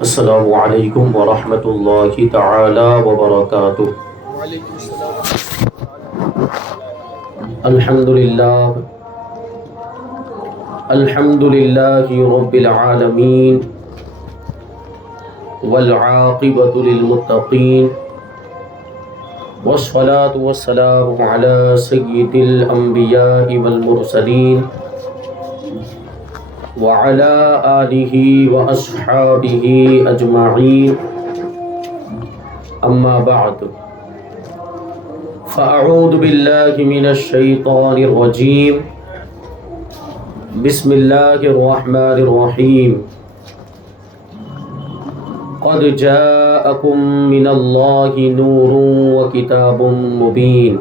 السلام علیکم ورحمۃ اللہ تعالی وبرکاتہ۔ وعلیکم السلام۔ الحمد للہ رب العالمین والعاقبۃ للمتقین والصلاة والسلام علی سید الانبیاء والمرسلین وعلى آلہ واصحابہ اجمعین، اما بعد فاعوذ باللہ من الشیطان الرجیم، بسم اللہ الرحمن الرحیم۔ قد جاءکم من اللہ نور وکتاب مبین۔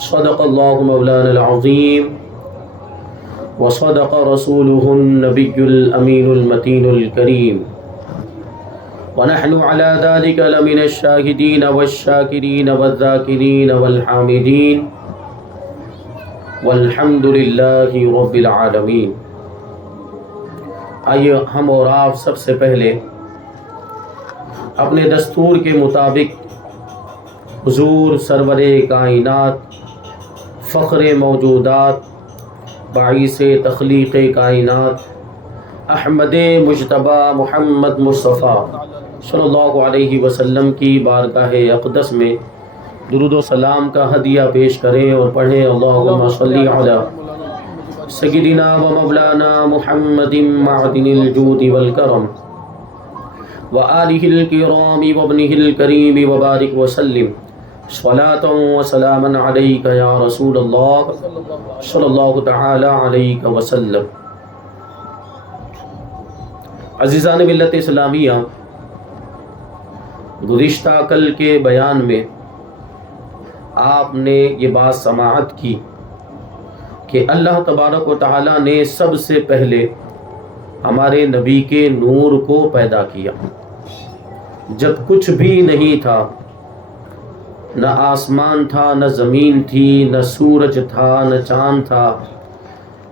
صدق اللہ مولانا العظیم وصدق رسولہ النبی الامین المتین الکریم، ونحن على ذلك لمن الشاهدين والشاكرين والذاكرين والحامدين، والحمد للہ رب العالمین۔ آئیے ہم اور آپ سب سے پہلے اپنے دستور کے مطابق حضور سرور کائنات، فخر موجودات، باعث تخلیق کائنات، احمد مجتبی محمد مصطفیٰ صلی اللہ علیہ وسلم کی بارگاہ اقدس میں درود و سلام کا ہدیہ پیش کریں اور پڑھیں اللہم صلی علی سیدنا و مولانا محمد معدن الجود والکرم وآلہ الکرام وابنہ الکریم وبارک وسلم صلاۃ و سلاما علیک یا رسول اللہ صلی اللہ تعالی علیہ وسلم۔ عزیزان ملت اسلامیہ، گزشتہ کل کے بیان میں آپ نے یہ بات سماعت کی کہ اللہ تبارک و تعالی نے سب سے پہلے ہمارے نبی کے نور کو پیدا کیا۔ جب کچھ بھی نہیں تھا، نہ آسمان تھا، نہ زمین تھی، نہ سورج تھا، نہ چاند تھا،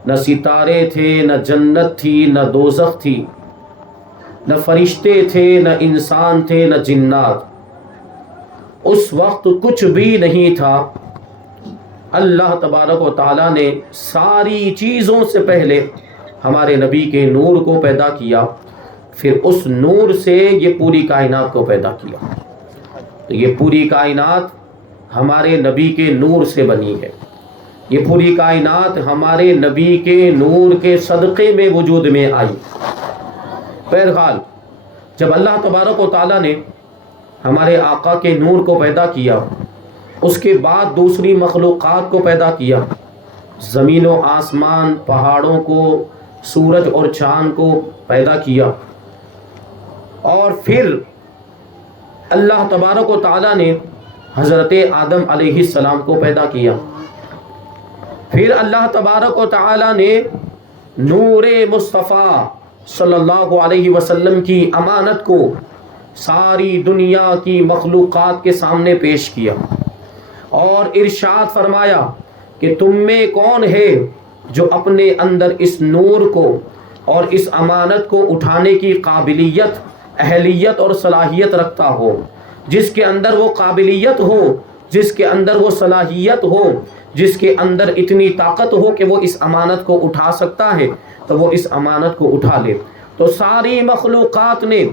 نہ ستارے تھے، نہ جنت تھی، نہ دوزخ تھی، نہ فرشتے تھے، نہ انسان تھے، نہ جنات۔ اس وقت کچھ بھی نہیں تھا۔ اللہ تبارک و تعالیٰ نے ساری چیزوں سے پہلے ہمارے نبی کے نور کو پیدا کیا، پھر اس نور سے یہ پوری کائنات کو پیدا کیا۔ تو یہ پوری کائنات ہمارے نبی کے نور سے بنی ہے۔ یہ پوری کائنات ہمارے نبی کے نور کے صدقے میں وجود میں آئی۔ بہرحال جب اللہ تبارک و تعالیٰ نے ہمارے آقا کے نور کو پیدا کیا، اس کے بعد دوسری مخلوقات کو پیدا کیا، زمین و آسمان، پہاڑوں کو، سورج اور چاند کو پیدا کیا، اور پھر اللہ تبارک و تعالیٰ نے حضرت آدم علیہ السلام کو پیدا کیا۔ پھر اللہ تبارک و تعالیٰ نے نور مصطفیٰ صلی اللہ علیہ وسلم کی امانت کو ساری دنیا کی مخلوقات کے سامنے پیش کیا اور ارشاد فرمایا کہ تم میں کون ہے جو اپنے اندر اس نور کو اور اس امانت کو اٹھانے کی قابلیت، اہلیت اور صلاحیت رکھتا ہو۔ جس کے اندر وہ قابلیت ہو، جس کے اندر وہ صلاحیت ہو، جس کے اندر اتنی طاقت ہو کہ وہ اس امانت کو اٹھا سکتا ہے تو وہ اس امانت کو اٹھا لے۔ تو ساری مخلوقات نے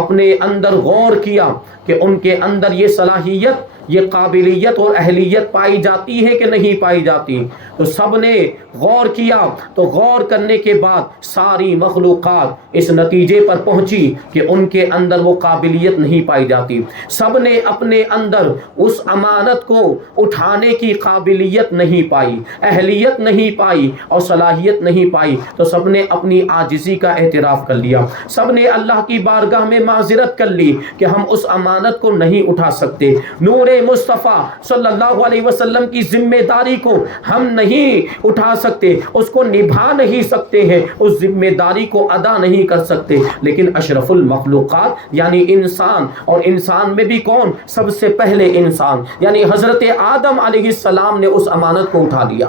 اپنے اندر غور کیا کہ ان کے اندر یہ صلاحیت، یہ قابلیت اور اہلیت پائی جاتی ہے کہ نہیں پائی جاتی۔ تو سب نے غور کیا، تو غور کرنے کے بعد ساری مخلوقات اس نتیجے پر پہنچی کہ ان کے اندر وہ قابلیت نہیں پائی جاتی۔ سب نے اپنے اندر اس امانت کو اٹھانے کی قابلیت نہیں پائی، اہلیت نہیں پائی اور صلاحیت نہیں پائی، تو سب نے اپنی عاجزی کا اعتراف کر لیا، سب نے اللہ کی بارگاہ میں معذرت کر لی کہ ہم اس امانت کو نہیں اٹھا سکتے، نور مصطفیٰ صلی اللہ علیہ وسلم کی ذمہ داری کو ہم نہیں اٹھا سکتے، اس کو نبھا نہیں سکتے ہیں، اس ذمہ داری کو ادا نہیں کر سکتے، لیکن اشرف المخلوقات یعنی انسان، اور انسان میں بھی کون؟ سب سے پہلے انسان یعنی حضرت آدم علیہ السلام نے اس امانت کو اٹھا لیا۔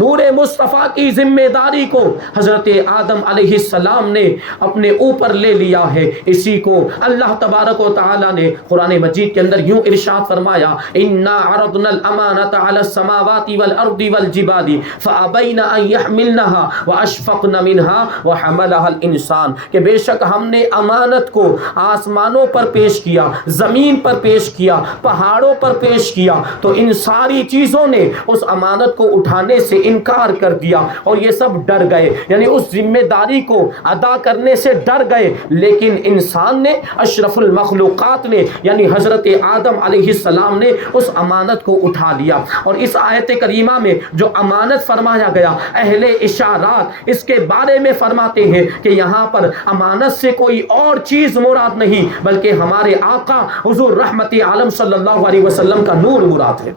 نور مصطفیٰ کی ذمہ داری کو حضرت آدم علیہ السلام نے اپنے اوپر لے لیا ہے۔ اسی کو اللہ تبارک و تعالی نے قرآن مجید کے اندر یوں ارشاد فرمایا، انا عرضنا الامانۃ علی السماوات والارض والجبال فابین ان یحملنها واشفقن منها وحملها الانسان، کہ بے شک ہم نے امانت کو آسمانوں پر پیش کیا، زمین پر پیش کیا، پہاڑوں پر پیش کیا، تو ان ساری چیزوں نے اس امانت کو اٹھانے سے انکار کر دیا اور یہ سب ڈر گئے، یعنی اس ذمہ داری کو ادا کرنے سے ڈر گئے، لیکن انسان نے، اشرف المخلوقات نے یعنی حضرت آدم علیہ السلام نے اس امانت کو اٹھا لیا۔ اور اس آیت کریمہ میں جو امانت فرمایا گیا، اہل اشارات اس کے بارے میں فرماتے ہیں کہ یہاں پر امانت سے کوئی اور چیز مراد نہیں بلکہ ہمارے آقا حضور رحمت عالم صلی اللہ علیہ وسلم کا نور مراد ہے۔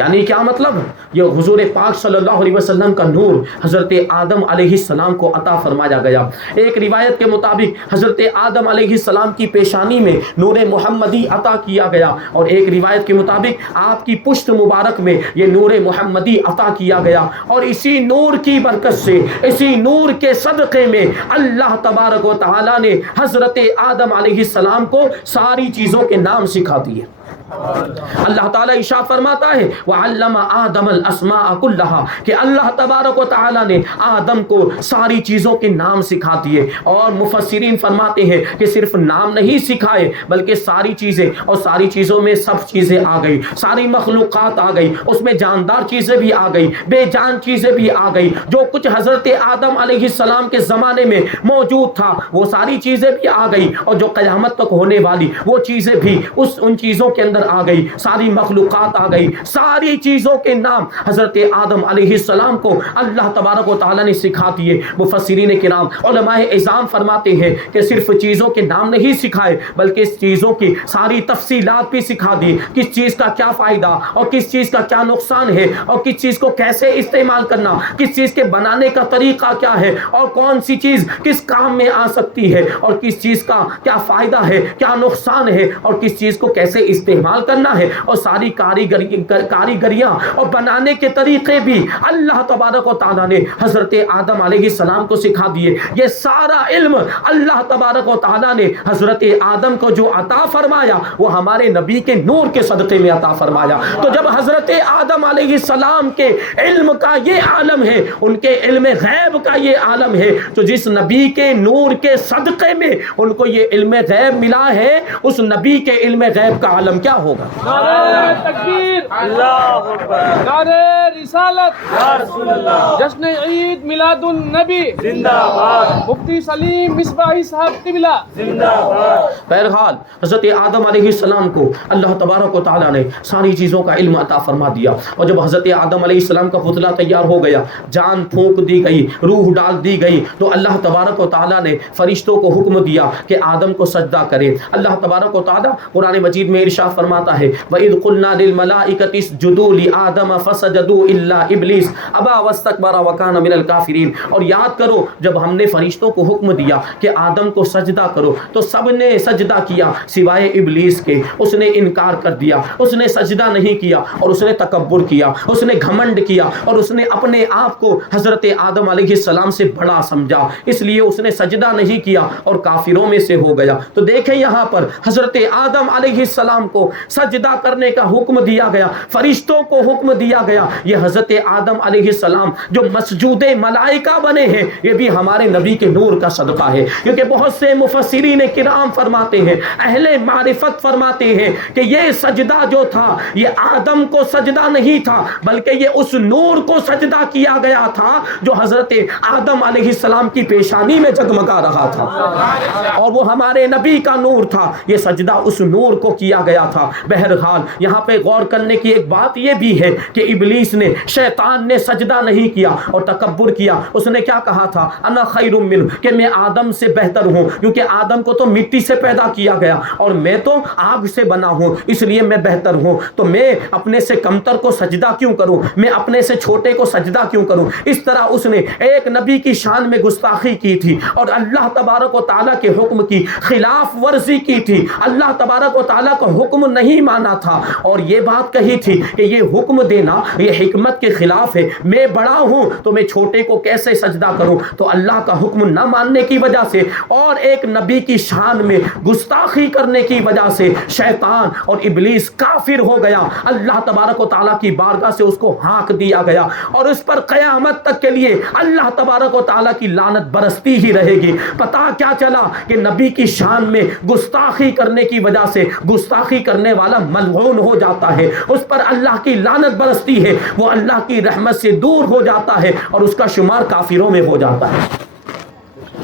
یعنی کیا مطلب؟ یہ حضور پاک صلی اللہ علیہ وسلم کا نور حضرت آدم علیہ السلام کو عطا فرمایا گیا۔ ایک روایت کے مطابق حضرت آدم علیہ السلام کی پیشانی میں نور محمدی عطا کیا گیا، اور ایک روایت کے مطابق آپ کی پشت مبارک میں یہ نور محمدی عطا کیا گیا، اور اسی نور کی برکت سے، اسی نور کے صدقے میں اللہ تبارک و تعالی نے حضرت آدم علیہ السلام کو ساری چیزوں کے نام سکھا دیے۔ اللہ تعالیٰ ارشاد فرماتا ہے وَعَلَّمَ آدَمَ الْأَسْمَاءَ كُلَّهَا، کہ اللہ تبارک و تعالیٰ نے آدم کو ساری چیزوں کے نام سکھا دیے، اور مفسرین فرماتے ہیں کہ صرف نام نہیں سکھائے بلکہ ساری چیزیں، اور ساری چیزوں میں سب چیزیں آ گئی، ساری مخلوقات آ گئی، اس میں جاندار چیزیں بھی آ گئی، بے جان چیزیں بھی آ گئی، جو کچھ حضرت آدم علیہ السلام کے زمانے میں موجود تھا وہ ساری چیزیں بھی آ گئی، اور جو قیامت تک ہونے والی وہ چیزیں بھی ان چیزوں کے اندر آ گئی، ساری مخلوقات آ گئی، ساری چیزوں کے نام حضرت آدم علیہ السلام کو اللہ تبارک و تعالی نے سکھا دیے۔ مفسرین کرام، علماء اعظام فرماتے ہیں کہ صرف چیزوں کے نام نہیں سکھائے بلکہ اس چیزوں کی ساری تفصیلات بھی سکھا دی، کس چیز کا کیا فائدہ اور کس چیز کا کیا نقصان ہے، اور کس چیز کو کیسے استعمال کرنا، کس چیز کے بنانے کا طریقہ کیا ہے، اور کون سی چیز کس کام میں آ سکتی ہے، اور کس چیز کا کیا فائدہ ہے، کیا نقصان ہے، اور کس چیز کو کیسے استعمال کرنا ہے، اور ساری کاریگریاں اور بنانے کے طریقے بھی اللہ تبارک و تعالیٰ نے حضرت آدم علیہ السلام کو سکھا دیے۔ یہ سارا علم اللہ تبارک و تعالیٰ نے حضرت آدم کو جو عطا فرمایا وہ ہمارے نبی کے نور کے صدقے میں عطا فرمایا۔ تو جب حضرت آدم علیہ السلام کے علم کا یہ عالم ہے، ان کے علم غیب کا یہ عالم ہے، تو جس نبی کے نور کے صدقے میں ان کو یہ علم غیب ملا ہے، اس نبی کے علم غیب کا عالم کیا ہوگا؟ نعرہ تکبیر، اللہ اکبر، نعرہ رسالت، یا رسول اللہ، جشن عید میلاد النبی زندہ باد، مفتی سلیم مصباحی صاحب قبلہ زندہ باد۔ بہرحال حضرت آدم علیہ السلام کو اللہ تبارک و تعالیٰ نے ساری چیزوں کا علم عطا فرما دیا، اور جب حضرت آدم علیہ السلام کا پتلا تیار ہو گیا، جان پھونک دی گئی، روح ڈال دی گئی، تو اللہ تبارک و تعالیٰ نے فرشتوں کو حکم دیا کہ آدم کو سجدہ کرے۔ اللہ تبارک و تعالیٰ قرآن مجید میں ارشاد فرماتا ہے وَإِذْ قُلْنَا لِلْمَلَائِكَةِ اسْجُدُوا لِآدَمَ فَسَجَدُوا إِلَّا إِبْلِيسَ أَبَى وَاسْتَكْبَرَ وَكَانَ مِنَ الْكَافِرِينَ۔ اور یاد کرو جب ہم نے فرشتوں کو حکم دیا کہ آدم کو سجدہ کرو تو سب نے سجدہ کیا سوائے ابلیس کے، اس نے انکار کر دیا، اس نے سجدہ نہیں کیا، اور اس نے تکبر کیا، اس نے گھمنڈ کیا، اور اس نے اپنے آپ کو حضرت آدم علیہ السلام سے بڑا سمجھا، اس لیے اس نے سجدہ نہیں کیا اور کافروں میں سے ہو گیا۔ تو دیکھیں یہاں پر حضرت آدم علیہ السلام کو سجدہ کرنے کا حکم دیا گیا، فرشتوں کو حکم دیا گیا۔ یہ حضرت آدم علیہ السلام جو مسجود ملائکہ بنے ہیں یہ بھی ہمارے نبی کے نور کا صدقہ ہے، کیونکہ بہت سے مفسرین کرام فرماتے ہیں، اہل معرفت فرماتے ہیں کہ یہ سجدہ جو تھا یہ آدم کو سجدہ نہیں تھا بلکہ یہ اس نور کو سجدہ کیا گیا تھا جو حضرت آدم علیہ السلام کی پیشانی میں جگمگا رہا تھا، اور وہ ہمارے نبی کا نور تھا۔ یہ سجدہ اس نور کو کیا گیا تھا۔ تھا۔ بہرحال یہاں پہ غور کرنے کی ایک بات یہ بھی ہے کہ ابلیس نے، شیطان نے سجدہ نہیں کیا اور تکبر کیا۔ اس نے کیا کہا تھا؟ انا خیر منہ، کہ میں آدم سے بہتر ہوں، کیونکہ آدم کو تو مٹی سے پیدا کیا گیا اور میں تو آگ سے بنا ہوں، اس لیے میں بہتر ہوں، تو میں اپنے سے کمتر کو سجدہ کیوں کروں، میں اپنے سے چھوٹے کو سجدہ کیوں کروں۔ اس طرح اس نے ایک نبی کی شان میں گستاخی کی تھی اور اللہ تبارک و تعالیٰ کے حکم کی خلاف ورزی کی تھی، اللہ تبارک و تعالیٰ کا حکم نہیں مانا تھا اور یہ بات کہی تھی کہ یہ حکم دینا یہ حکمت کے خلاف ہے، میں بڑا ہوں تو میں چھوٹے کو کیسے سجدہ کروں۔ تو اللہ کا حکم نہ ماننے کی وجہ سے اور ایک نبی کی شان میں گستاخی کرنے کی وجہ سے شیطان اور ابلیس کافر ہو گیا، اللہ تبارک و تعالیٰ کی بارگاہ سے اس کو ہانک دیا گیا اور اس پر قیامت تک کے لیے اللہ تبارک و تعالیٰ کی لعنت برستی ہی رہے گی۔ پتہ کیا چلا کہ نبی کی شان میں گستاخی کرنے کی وجہ سے گستاخی کرنے والا ملعون ہو جاتا ہے، اس پر اللہ کی لعنت برستی ہے، وہ اللہ کی رحمت سے دور ہو جاتا ہے اور اس کا شمار کافروں میں ہو جاتا ہے۔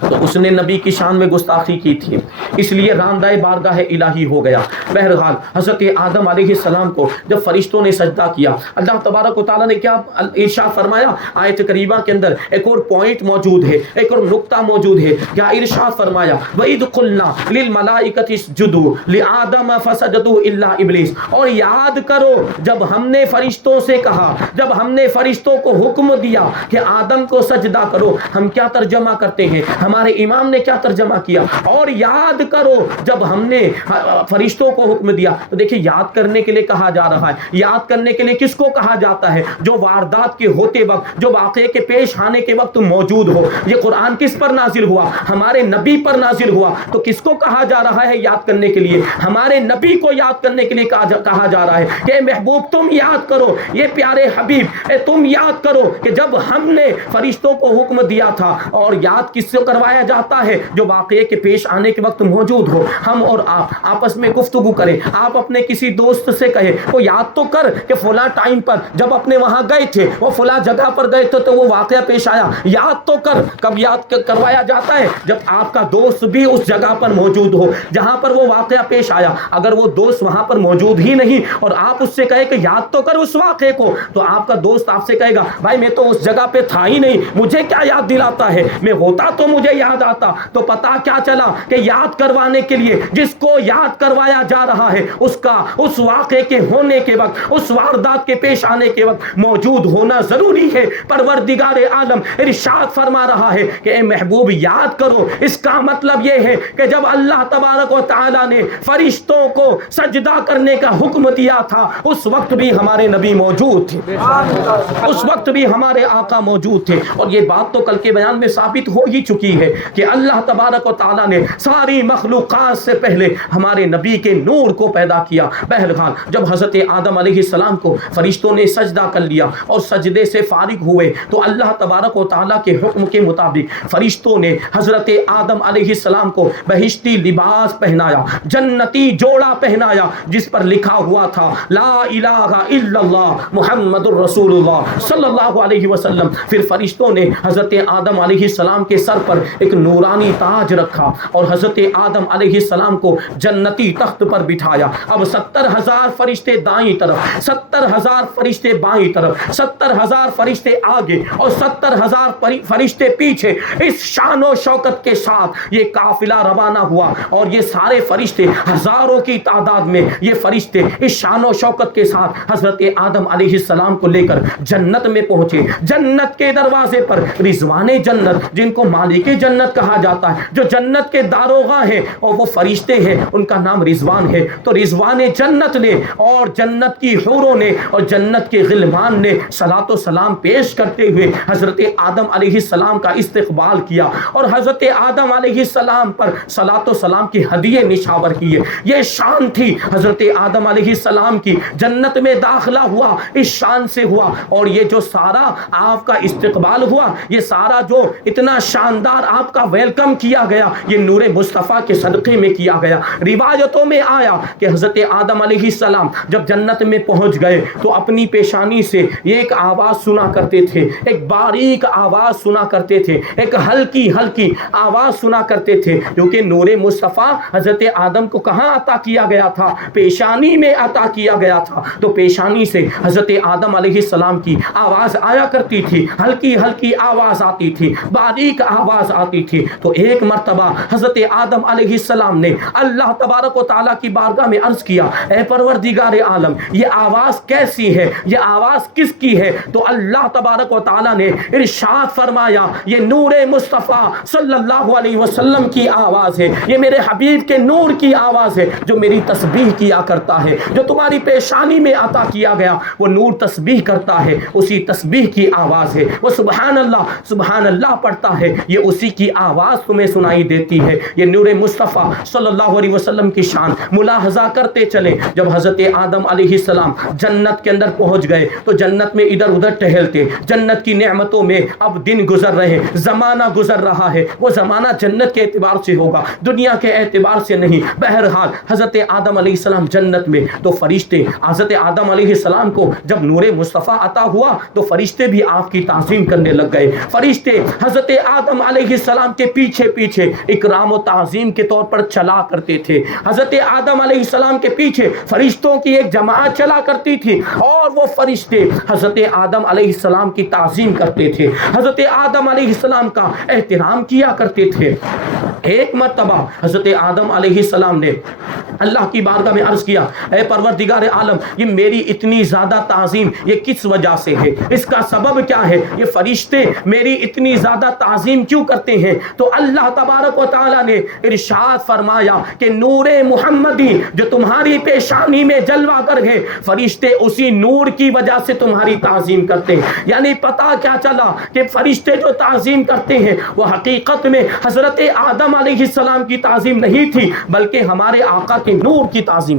تو اس نے نبی کی شان میں گستاخی کی تھی، اس لیے راندہ بارگاہ الہی ہو گیا۔ بہرحال حضرت آدم علیہ السلام کو جب فرشتوں نے سجدہ کیا، اللہ تبارک و تعالیٰ نے کیا ارشاد فرمایا؟ آیت کریمہ کے اندر ایک اور پوائنٹ موجود ہے، ایک اور نقطہ موجود ہے۔ کیا ارشاد فرمایا؟ وَإِذْ قُلْنَا لِلْمَلَائِكَةِ اسْجُدُوا لِآدَمَ فَسَجَدُوا إِلَّا إِبْلِيسَ، اور یاد کرو جب ہم نے فرشتوں سے کہا، جب ہم نے فرشتوں کو حکم دیا کہ آدم کو سجدہ کرو، ہم کیا ترجمہ کرتے ہیں؟ ہمارے امام نے کیا ترجمہ کیا؟ اور یاد کرو جب ہم نے فرشتوں کو حکم دیا۔ تو دیکھیں یاد کرنے کے لیے کہا جا رہا ہے، یاد کرنے کے لیے کس کو کہا جاتا ہے؟ جو واردات کے ہوتے وقت، جو واقعے کے پیش آنے کے وقت موجود ہو۔ یہ قرآن کس پر نازل ہوا؟ ہمارے نبی پر نازل ہوا، تو کس کو کہا جا رہا ہے یاد کرنے کے لیے؟ ہمارے نبی کو یاد کرنے کے لیے کہا جا رہا ہے کہ محبوب تم یاد کرو، یہ پیارے حبیب تم یاد کرو کہ جب ہم نے فرشتوں کو حکم دیا تھا، اور یاد کس سے کروایا جاتا ہے؟ جو واقعے کے پیش آنے کے وقت موجود ہو۔ ہم اور آپ آپس میں گفتگو کریں، آپ اپنے کسی دوست سے کہیں وہ یاد تو کر کہ فلاں ٹائم پر جب اپنے وہاں گئے تھے، وہ فلاں جگہ پر گئے تھے تو وہ واقعہ پیش آیا، یاد تو کر۔ کب یاد کروایا جاتا ہے؟ جب آپ کا دوست بھی اس جگہ پر موجود ہو جہاں پر وہ واقعہ پیش آیا۔ اگر وہ دوست وہاں پر موجود ہی نہیں اور آپ اس سے کہے کہ یاد تو کر اس واقعے کو، تو آپ کا دوست آپ سے کہے گا بھائی میں تو اس جگہ پہ تھا ہی نہیں، مجھے کیا یاد دلاتا ہے، میں ہوتا تو مجھے یاد آتا۔ تو پتا کیا چلا کہ یاد کروانے کے لیے جس کو یاد کروایا جا رہا ہے اس کا اس واقعے کے ہونے کے وقت، اس واردات کے پیش آنے کے وقت موجود ہونا ضروری ہے۔ پروردگار عالم ارشاد فرما رہا ہے کہ اے محبوب یاد کرو۔ اس کا مطلب یہ ہے کہ جب اللہ تبارک و تعالی نے فرشتوں کو سجدہ کرنے کا حکم دیا تھا، اس وقت بھی ہمارے نبی موجود تھے، اس وقت بھی ہمارے آقا موجود تھے۔ اور یہ بات تو کل کے بیان میں ثابت ہو ہی چکی ہے کہ اللہ تبارک و تعالیٰ نے ساری مخلوقات سے پہلے ہمارے نبی کے نور کو پیدا کیا۔ بہرحال جب حضرت آدم علیہ السلام کو فرشتوں نے سجدہ کر لیا اور سجدے سے فارغ ہوئے، تو اللہ تبارک و تعالیٰ کے حکم کے مطابق فرشتوں نے حضرت آدم علیہ السلام کو بہشتی لباس پہنایا، جنتی جوڑا پہنایا جس پر لکھا ہوا تھا لا الہ الا اللہ محمد الرسول اللہ صلی اللہ علیہ وسلم۔ پھر فرشتوں نے حضرت آدم علیہ السلام کے سر پر ایک نورانی تاج رکھا اور حضرت آدم علیہ السلام کو جنتی تخت پر بٹھایا۔ اب 70,000 فرشتے دائیں طرف، 70,000 فرشتے بائیں طرف، 70,000 فرشتے آگے اور 70,000 فرشتے پیچھے، اس شان و شوکت کے ساتھ یہ قافلہ روانہ ہوا۔ اور یہ سارے فرشتے ہزاروں کی تعداد میں، یہ فرشتے اس شان و شوکت کے ساتھ حضرت آدم علیہ السلام کو لے کر جنت میں پہنچے۔ جنت کے دروازے پر رضوان جنت، جن کو مالک جنت کہا جاتا ہے، جو جنت کے داروغہ ہیں اور وہ فرشتے ہیں، ان کا نام رضوان ہے۔ تو رضوان جنت نے اور جنت کی حوروں نے اور جنت کے غلمان نے صلاۃ و سلام پیش کرتے ہوئے حضرت آدم علیہ السلام کا استقبال کیا اور حضرت آدم علیہ السلام پر صلاۃ و سلام کی ہدیے نشاور کیے۔ یہ شان تھی حضرت آدم علیہ السلام کی، جنت میں داخلہ ہوا اس شان سے ہوا۔ اور یہ جو سارا آپ کا استقبال ہوا، یہ سارا جو اتنا شاندار بار آپ کا ویلکم کیا گیا یہ نور مصطفیٰ کے صدقے میں کیا گیا۔ روایتوں میں آیا کہ حضرت آدم علیہ السلام جب جنت میں پہنچ گئے تو اپنی پیشانی سے یہ ایک آواز سنا کرتے تھے، ایک باریک آواز سنا کرتے تھے، ایک ہلکی ہلکی آواز سنا کرتے تھے، کیونکہ نور مصطفیٰ حضرت آدم کو کہاں عطا کیا گیا تھا؟ پیشانی میں عطا کیا گیا تھا۔ تو پیشانی سے حضرت آدم علیہ السلام کی آواز آیا کرتی تھی، ہلکی ہلکی آواز آتی تھی، باریک آواز آتی تھی۔ تو ایک مرتبہ حضرت آدم علیہ السلام نے اللہ تبارک و تعالیٰ کی بارگاہ میں عرض کیا، اے پروردگار عالم یہ آواز کیسی ہے، یہ آواز کس کی ہے؟ تو اللہ تبارک و تعالیٰ نے ارشاد فرمایا یہ نور مصطفیٰ صلی اللہ علیہ وسلم کی آواز ہے، یہ میرے حبیب کے نور کی آواز ہے جو میری تسبیح کیا کرتا ہے، جو تمہاری پیشانی میں عطا کیا گیا وہ نور تسبیح کرتا ہے، اسی تسبیح کی آواز ہے، وہ سبحان اللہ پڑھتا ہے، یہ اسی کی آواز تمہیں سنائی دیتی ہے۔ یہ نور مصطفیٰ صلی اللہ علیہ وسلم کی شان ملاحظہ کرتے چلے۔ جب حضرت آدم علیہ السلام جنت کے اندر پہنچ گئے تو جنت میں ادھر ادھر ٹہلتے، جنت کی نعمتوں میں اب دن گزر رہے، زمانہ گزر رہا ہے، وہ زمانہ جنت کے اعتبار سے ہوگا، دنیا کے اعتبار سے نہیں۔ بہرحال حضرت آدم علیہ السلام جنت میں، تو فرشتے حضرت آدم علیہ السلام کو جب نور مصطفیٰ عطا ہوا تو فرشتے بھی آپ کی تعظیم کرنے لگ گئے۔ فرشتے حضرت آدم علیہ السلام کے پیچھے پیچھے اکرام و تعظیم کے طور پر چلا کرتے تھے۔ حضرت آدم علیہ السلام کے پیچھے فرشتوں کی ایک جماعت چلا کرتی تھی اور وہ فرشتے حضرت آدم علیہ السلام کی تعظیم کرتے تھے، حضرت آدم علیہ السلام کا احترام کیا کرتے تھے۔ ایک مرتبہ حضرت آدم علیہ السلام نے اللہ کی بارگاہ میں عرض کیا، اے پروردگار عالم یہ میری اتنی زیادہ تعظیم یہ کس وجہ سے ہے، اس کا سبب کیا ہے، یہ فرشتے میری اتنی زیادہ تعظیم کیوں کرتے ہیں؟ تو اللہ تبارک و تعالیٰ نے ارشاد فرمایا کہ نور محمدی جو تمہاری پیشانی میں جلوہ گر ہے، فرشتے اسی نور کی وجہ سے تمہاری تعظیم کرتے ہیں۔ یعنی پتہ کیا چلا کہ فرشتے جو تعظیم کرتے ہیں وہ حقیقت میں حضرت آدم علیہ السلام کی تعظیم نہیں تھی بلکہ ہمارے آقا کے نور کی تعظیم۔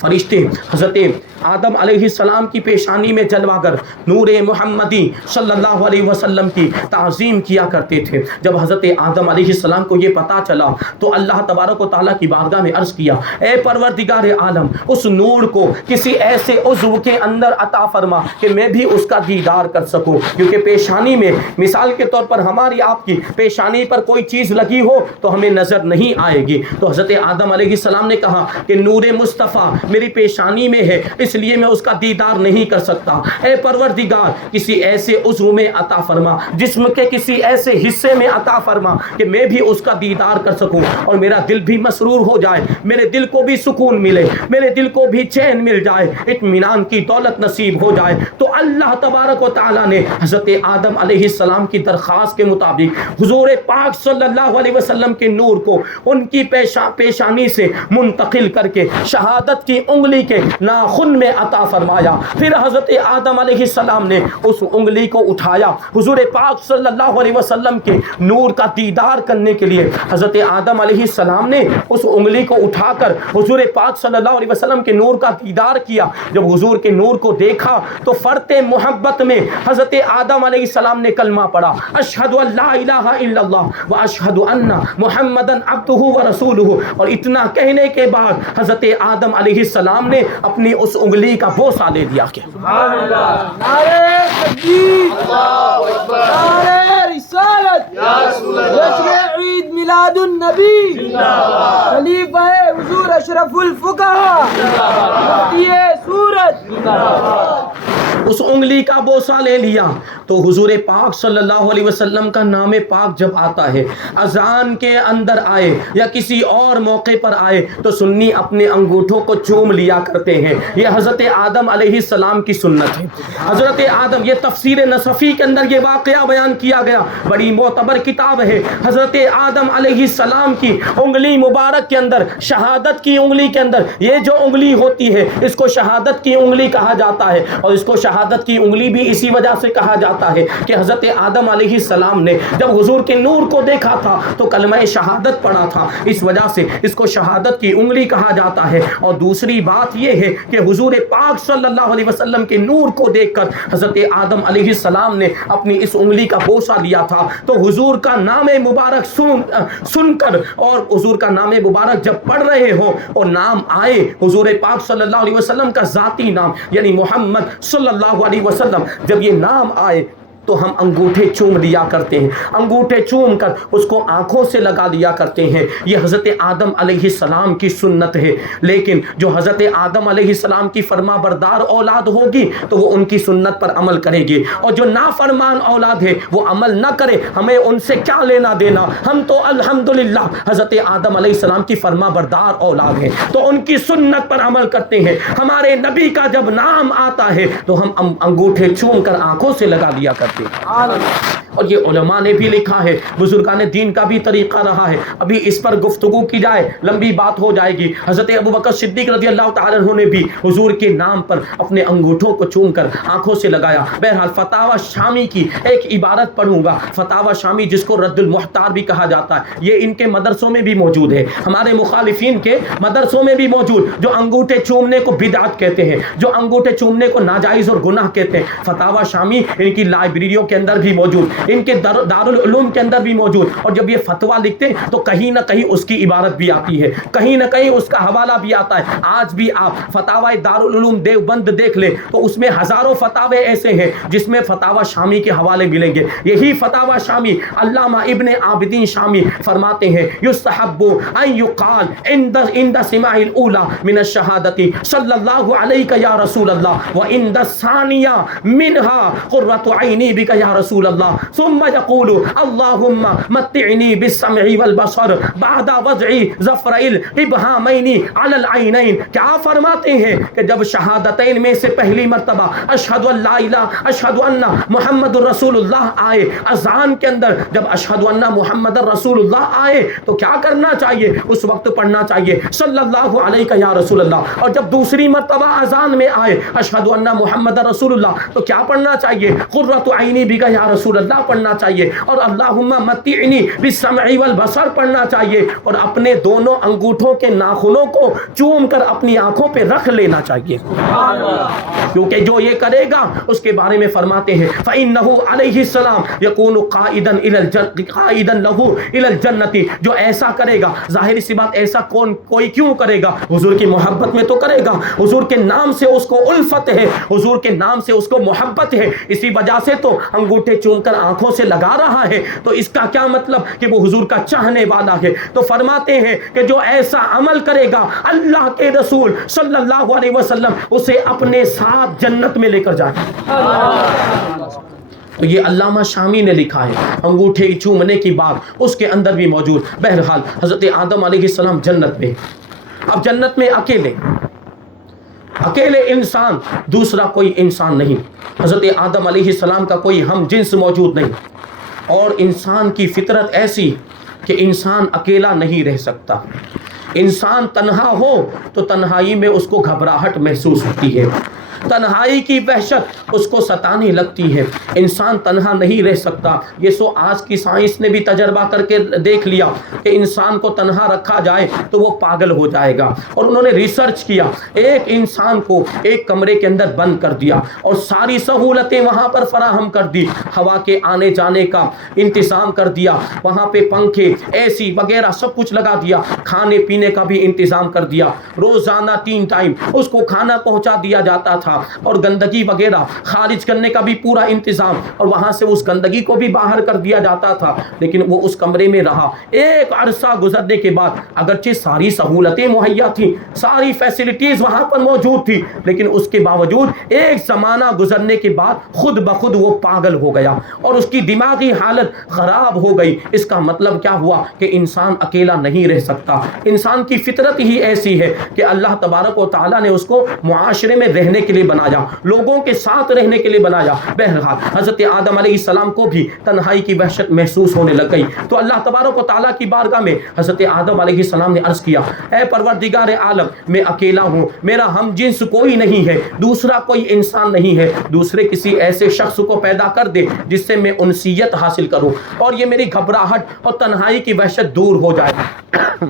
فرشتے حضرت آدم علیہ السلام کی پیشانی میں جلوہ گر نور محمدی صلی اللہ علیہ وسلم کی تعظیم کیا کرتے تھے۔ جب حضرت آدم علیہ السلام کو یہ پتا چلا تو اللہ تبارک و تعالیٰ کی بارگاہ میں عرض کیا، اے پروردگار عالم اس نور کو کسی ایسے عضو کے اندر عطا فرما کہ میں بھی اس کا دیدار کر سکوں، کیونکہ پیشانی میں مثال کے طور پر ہماری آپ کی پیشانی پر کوئی چیز لگی ہو تو ہمیں نظر نہیں آئے گی۔ تو حضرت آدم علیہ السلام نے کہا کہ نور مصطفیٰ میری پیشانی میں ہے اس لیے میں اس کا دیدار نہیں کر سکتا، اے پروردگار کسی ایسے عضو میں عطا فرما، جسم کے کسی ایسے حصے میں عطا فرما کہ میں بھی اس کا دیدار کر سکوں اور میرا دل بھی مسرور ہو جائے، میرے دل کو بھی سکون ملے، میرے دل کو بھی چین مل جائے، اطمینان کی دولت نصیب ہو جائے۔ تو اللہ تبارک و تعالیٰ نے حضرت آدم علیہ السلام کی درخواست کے مطابق حضور پاک صلی اللہ علیہ وسلم کے نور کو ان کی پیشانی سے منتقل کر کے شہادت کی انگلی کے ناخن میں عطا فرمایا۔ پھر حضرت آدم علیہ السلام نے اس انگلی کو اٹھایا، حضور پاک صلی اللہ علیہ وسلم کے نور کا دیدار کرنے کے لیے حضرت آدم علیہ السلام نے اس انگلی کو اٹھا کر حضور پاک صلی اللہ علیہ وسلم کے نور کا دیدار کیا۔ جب حضور کے نور کو دیکھا تو فرط محبت میں حضرت آدم علیہ السلام نے کلمہ پڑھا، اشہد ان لا الہ الا اللہ و اشہد ان محمدن عبدہ و رسولہ، اور اتنا کہنے کے بعد حضرت آدم علیہ السلام نے اپنی اس انگلی کا بوسہ لے دیا۔ سبحان اللہ، نعرہ تکبیر، اللہ اکبر، نعرہ رسالت، یا رسول اللہ، جشن عید میلاد النبی، زندہ باد، خلیفہ حضور اشرف الفقہاء، زندہ باد، مفتی سورت، زندہ باد۔ اس انگلی کا بوسہ لے لیا تو حضور پاک صلی اللہ علیہ وسلم کا نام پاک جب آتا ہے، اذان کے اندر آئے یا کسی اور موقع پر آئے تو سنی اپنے انگوٹھوں کو چوم لیا کرتے ہیں۔ یہ حضرت آدم علیہ السلام کی سنت ہے۔ حضرت آدم، یہ تفسیر نصفی کے اندر یہ واقعہ بیان کیا گیا، بڑی معتبر کتاب ہے۔ حضرت آدم علیہ السلام کی انگلی مبارک کے اندر، شہادت کی انگلی کے اندر، یہ جو انگلی ہوتی ہے اس کو شہادت کی انگلی کہا جاتا ہے، اور اس کو شہادت کی انگلی بھی اسی وجہ سے کہا جاتا جاتا ہے کہ حضرت آدم علیہ السلام نے جب حضور کے نور کو دیکھا تھا تو کلمہ شہادت پڑھا تھا، اس وجہ سے اس کو شہادت کی انگلی کہا جاتا ہے۔ اور دوسری بات یہ ہے کہ حضور پاک صلی اللہ علیہ وسلم کے نور کو دیکھ کر حضرت آدم علیہ السلام نے اپنی اس انگلی کا بوسہ لیا تھا، تو حضور کا نام مبارک سن کر اور حضور کا نام مبارک جب پڑھ رہے ہو اور نام آئے حضور پاک صلی اللہ علیہ وسلم کا ذاتی نام یعنی محمد صلی اللہ علیہ وسلم، جب یہ نام آئے تو ہم انگوٹھے چوم لیا کرتے ہیں، انگوٹھے چوم کر اس کو آنکھوں سے لگا لیا کرتے ہیں۔ یہ حضرت آدم علیہ السلام کی سنت ہے، لیکن جو حضرت آدم علیہ السلام کی فرما بردار اولاد ہوگی تو وہ ان کی سنت پر عمل کرے گی، اور جو نافرمان اولاد ہے وہ عمل نہ کرے، ہمیں ان سے کیا لینا دینا؟ ہم تو الحمدللہ حضرت آدم علیہ السلام کی فرما بردار اولاد ہیں تو ان کی سنت پر عمل کرتے ہیں۔ ہمارے نبی کا جب نام آتا ہے تو ہم انگوٹھے چوم کر آنکھوں سے لگا لیا کرتے ہیں۔ اور یہ علماء نے بھی لکھا ہے، بزرگان دین کا بھی طریقہ رہا ہے۔ ابھی اس پر گفتگو کی جائے لمبی بات ہو جائے گی۔ حضرت ابوبکر صدیق رضی اللہ تعالیٰ عنہ نے بھی حضور کے نام پر اپنے انگوٹھوں کو چوم کر آنکھوں سے لگایا۔ بہرحال فتاوی شامی کی ایک عبارت پڑھوں گا، فتاوی شامی جس کو رد المحتار بھی کہا جاتا ہے، یہ ان کے مدرسوں میں بھی موجود ہے، ہمارے مخالفین کے مدرسوں میں بھی موجود، جو انگوٹھے چومنے کو بدعت کہتے ہیں، جو انگوٹھے چومنے کو ناجائز اور گناہ کہتے ہیں۔ فتاوی شامی ان کی لائبریریوں کے اندر بھی موجود، ان کے دارالعلوم کے اندر بھی موجود، اور جب یہ فتویٰ لکھتے ہیں تو کہیں نہ کہیں اس کی عبارت بھی آتی ہے، کہیں نہ کہیں اس کا حوالہ بھی آتا ہے۔ آج بھی آپ فتاوی دارالعلوم دیوبند دیکھ لیں تو اس میں ہزاروں فتاوے ایسے ہیں جس میں فتاوی شامی کے حوالے ملیں گے۔ یہی فتاوی شامی علامہ ابن عابدین شامی فرماتے ہیں، یستحب ان یقال عند سماع الاولى من الشہادۃ صلی اللہ علیہ یا رسول اللہ وعند الثانیہ منها قرۃ عینی بک یا رسول اللہ ثم يقول اللهم متعني بالسمع والبصر بعد وضع ظفر الابهامين على العينين۔ کیا فرماتے ہیں کہ جب شہادتین میں سے پہلی مرتبہ اشہد ان لا الہ اشہد ان محمد رسول اللہ آئے، اذان کے اندر جب اشہد ان محمد رسول اللہ آئے تو کیا کرنا چاہیے؟ اس وقت پڑھنا چاہیے صلی اللہ علیہ یا رسول اللہ۔ اور جب دوسری مرتبہ اذان میں آئے اشہد ان محمد رسول اللہ تو کیا پڑھنا چاہیے؟ قرۃ عینی بک یا رسول اللہ پڑھنا چاہیے، اور اللہم متعنی بالسمع والبصر پڑھنا چاہیے، اور اپنے دونوں انگوٹھوں کے ناخنوں کو چوم کر اپنی آنکھوں پہ رکھ لینا چاہیے، کیونکہ جو یہ کرے گا اس کے بارے میں فرماتے ہیں فإنه علیہ السلام یکون قائدا له الى الجنۃ۔ جو ایسا کرے گا، ظاہر سی بات ایسا کوئی کیوں کرے گا؟ حضور کی محبت میں تو کرے گا، حضور کے نام سے اس کو الفت ہے، حضور کے نام سے اس کو محبت ہے، اسی وجہ سے تو انگوٹھے چوم کر آنکھوں سے لگا رہا ہے۔ تو اس کا کیا مطلب کہ وہ حضور کا چاہنے والا ہے۔ تو فرماتے ہیں کہ جو ایسا عمل کرے گا اللہ کے رسول صلی اللہ علیہ وسلم اسے اپنے ساتھ جنت میں لے کر جائے۔ تو یہ علامہ شامی نے لکھا ہے، انگوٹھے چومنے کی بات اس کے اندر بھی موجود۔ بہرحال حضرت آدم علیہ السلام جنت میں، اب جنت میں اکیلے انسان، دوسرا کوئی انسان نہیں، حضرت آدم علیہ السلام کا کوئی ہم جنس موجود نہیں، اور انسان کی فطرت ایسی کہ انسان اکیلا نہیں رہ سکتا۔ انسان تنہا ہو تو تنہائی میں اس کو گھبراہٹ محسوس ہوتی ہے، تنہائی کی وحشت اس کو ستانے لگتی ہے، انسان تنہا نہیں رہ سکتا۔ یہ سو آج کی سائنس نے بھی تجربہ کر کے دیکھ لیا کہ انسان کو تنہا رکھا جائے تو وہ پاگل ہو جائے گا، اور انہوں نے ریسرچ کیا، ایک انسان کو ایک کمرے کے اندر بند کر دیا اور ساری سہولتیں وہاں پر فراہم کر دی، ہوا کے آنے جانے کا انتظام کر دیا، وہاں پہ پنکھے اے سی وغیرہ سب کچھ لگا دیا، کھانے پینے کا بھی انتظام کر دیا، روزانہ 3 ٹائم اس کو کھانا پہنچا دیا جاتا تھا، اور گندگی وغیرہ خارج کرنے کا بھی پورا انتظام، اور وہاں سے اس گندگی کو بھی باہر کر دیا جاتا تھا، لیکن وہ اس کمرے میں رہا۔ ایک عرصہ گزرنے کے بعد اگرچہ ساری سہولتیں مہیا تھیں، ساری فیسلٹیز وہاں پر موجود تھی، لیکن اس کے باوجود ایک زمانہ گزرنے کے بعد خود بخود وہ پاگل ہو گیا اور اس کی دماغی حالت خراب ہو گئی۔ اس کا مطلب کیا ہوا کہ انسان اکیلا نہیں رہ سکتا، انسان کی فطرت ہی ایسی ہے کہ اللہ تبارک و تعالیٰ نے اس کو معاشرے میں رہنے کے لیے لیے بنایا, لوگوں کے ساتھ رہنے کے لیے بنایا. بہرحال حضرت آدم علیہ السلام کو بھی تنہائی کی وحشت محسوس ہونے لگ گئی. تو اللہ تبارک و تعالیٰ کی بارگاہ میں حضرت آدم علیہ السلام نے عرض کیا, اے پروردگار عالم, میں اکیلا ہوں, میرا ہم جنس کوئی نہیں ہے, دوسرا کوئی انسان نہیں ہے, دوسرے کسی ایسے شخص کو پیدا کر دے جس سے میں انسیت حاصل کروں اور یہ میری گھبراہٹ اور تنہائی کی وحشت دور ہو جائے.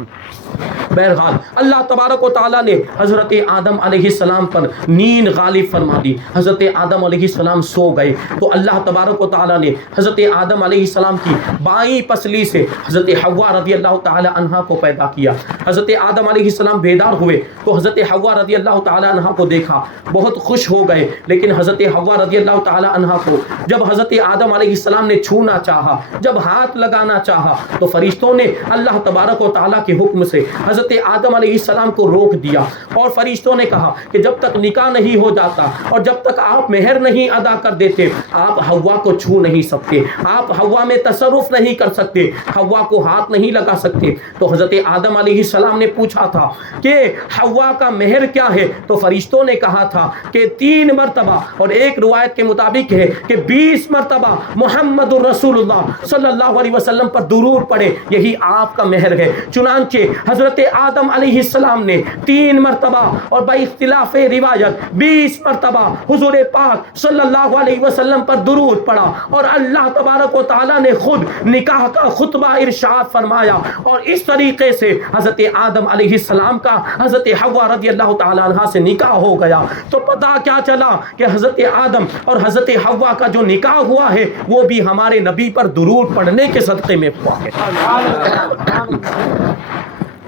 بہرحال اللہ تبارک و تعالیٰ نے حضرت آدم علیہ السلام پر نیند غالب فرما دی. حضرت آدم علیہ السلام سو گئے تو اللہ تبارک و تعالیٰ نے حضرت آدم علیہ السلام کی بائیں پسلی سے حضرت حوا رضی اللہ تعالی عنہا کو پیدا کیا. حضرت آدم علیہ السلام بیدار ہوئے تو حضرت حوا رضی اللہ تعالی عنہا کو دیکھا, بہت خوش ہو گئے. لیکن حضرت حوا رضی اللہ تعالی عنہا کو جب حضرت آدم علیہ السلام نے چھونا چاہا, جب ہاتھ لگانا چاہا, تو فرشتوں نے اللہ تبارک و تعالیٰ کے حکم سے حضرت آدم علیہ السلام کو روک دیا اور فرشتوں نے کہا کہ جب تک نکاح نہیں ہو جاتا اور جب تک آپ مہر نہیں ادا کر دیتے آپ حوا کو چھو نہیں سکتے, آپ حوا میں تصرف نہیں کر سکتے, حوا کو ہاتھ نہیں لگا سکتے. تو حضرت آدم علیہ السلام نے پوچھا تھا کہ حوا کا مہر کیا ہے, تو فرشتوں نے کہا تھا کہ 3 مرتبہ, اور ایک روایت کے مطابق ہے کہ 20 مرتبہ محمد الرسول اللہ صلی اللہ علیہ وسلم پر درود پڑھے, یہی آپ کا مہر ہے. چنانچہ حضرت آدم علیہ السلام نے 3 مرتبہ اور با اختلاف روایت 20 مرتبہ حضور پاک صلی اللہ علیہ وسلم پر درود پڑھا, اور اللہ تبارک و تعالیٰ نے خود نکاح کا خطبہ ارشاد فرمایا, اور اس طریقے سے حضرت آدم علیہ السلام کا حضرت حوا رضی اللہ تعالیٰ عنہا سے نکاح ہو گیا. تو پتہ کیا چلا کہ حضرت آدم اور حضرت حوا کا جو نکاح ہوا ہے وہ بھی ہمارے نبی پر درود پڑھنے کے صدقے میں ہوا ہے.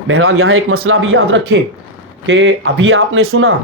بہرحال یہاں ایک مسئلہ بھی یاد رکھیں کہ ابھی آپ نے سنا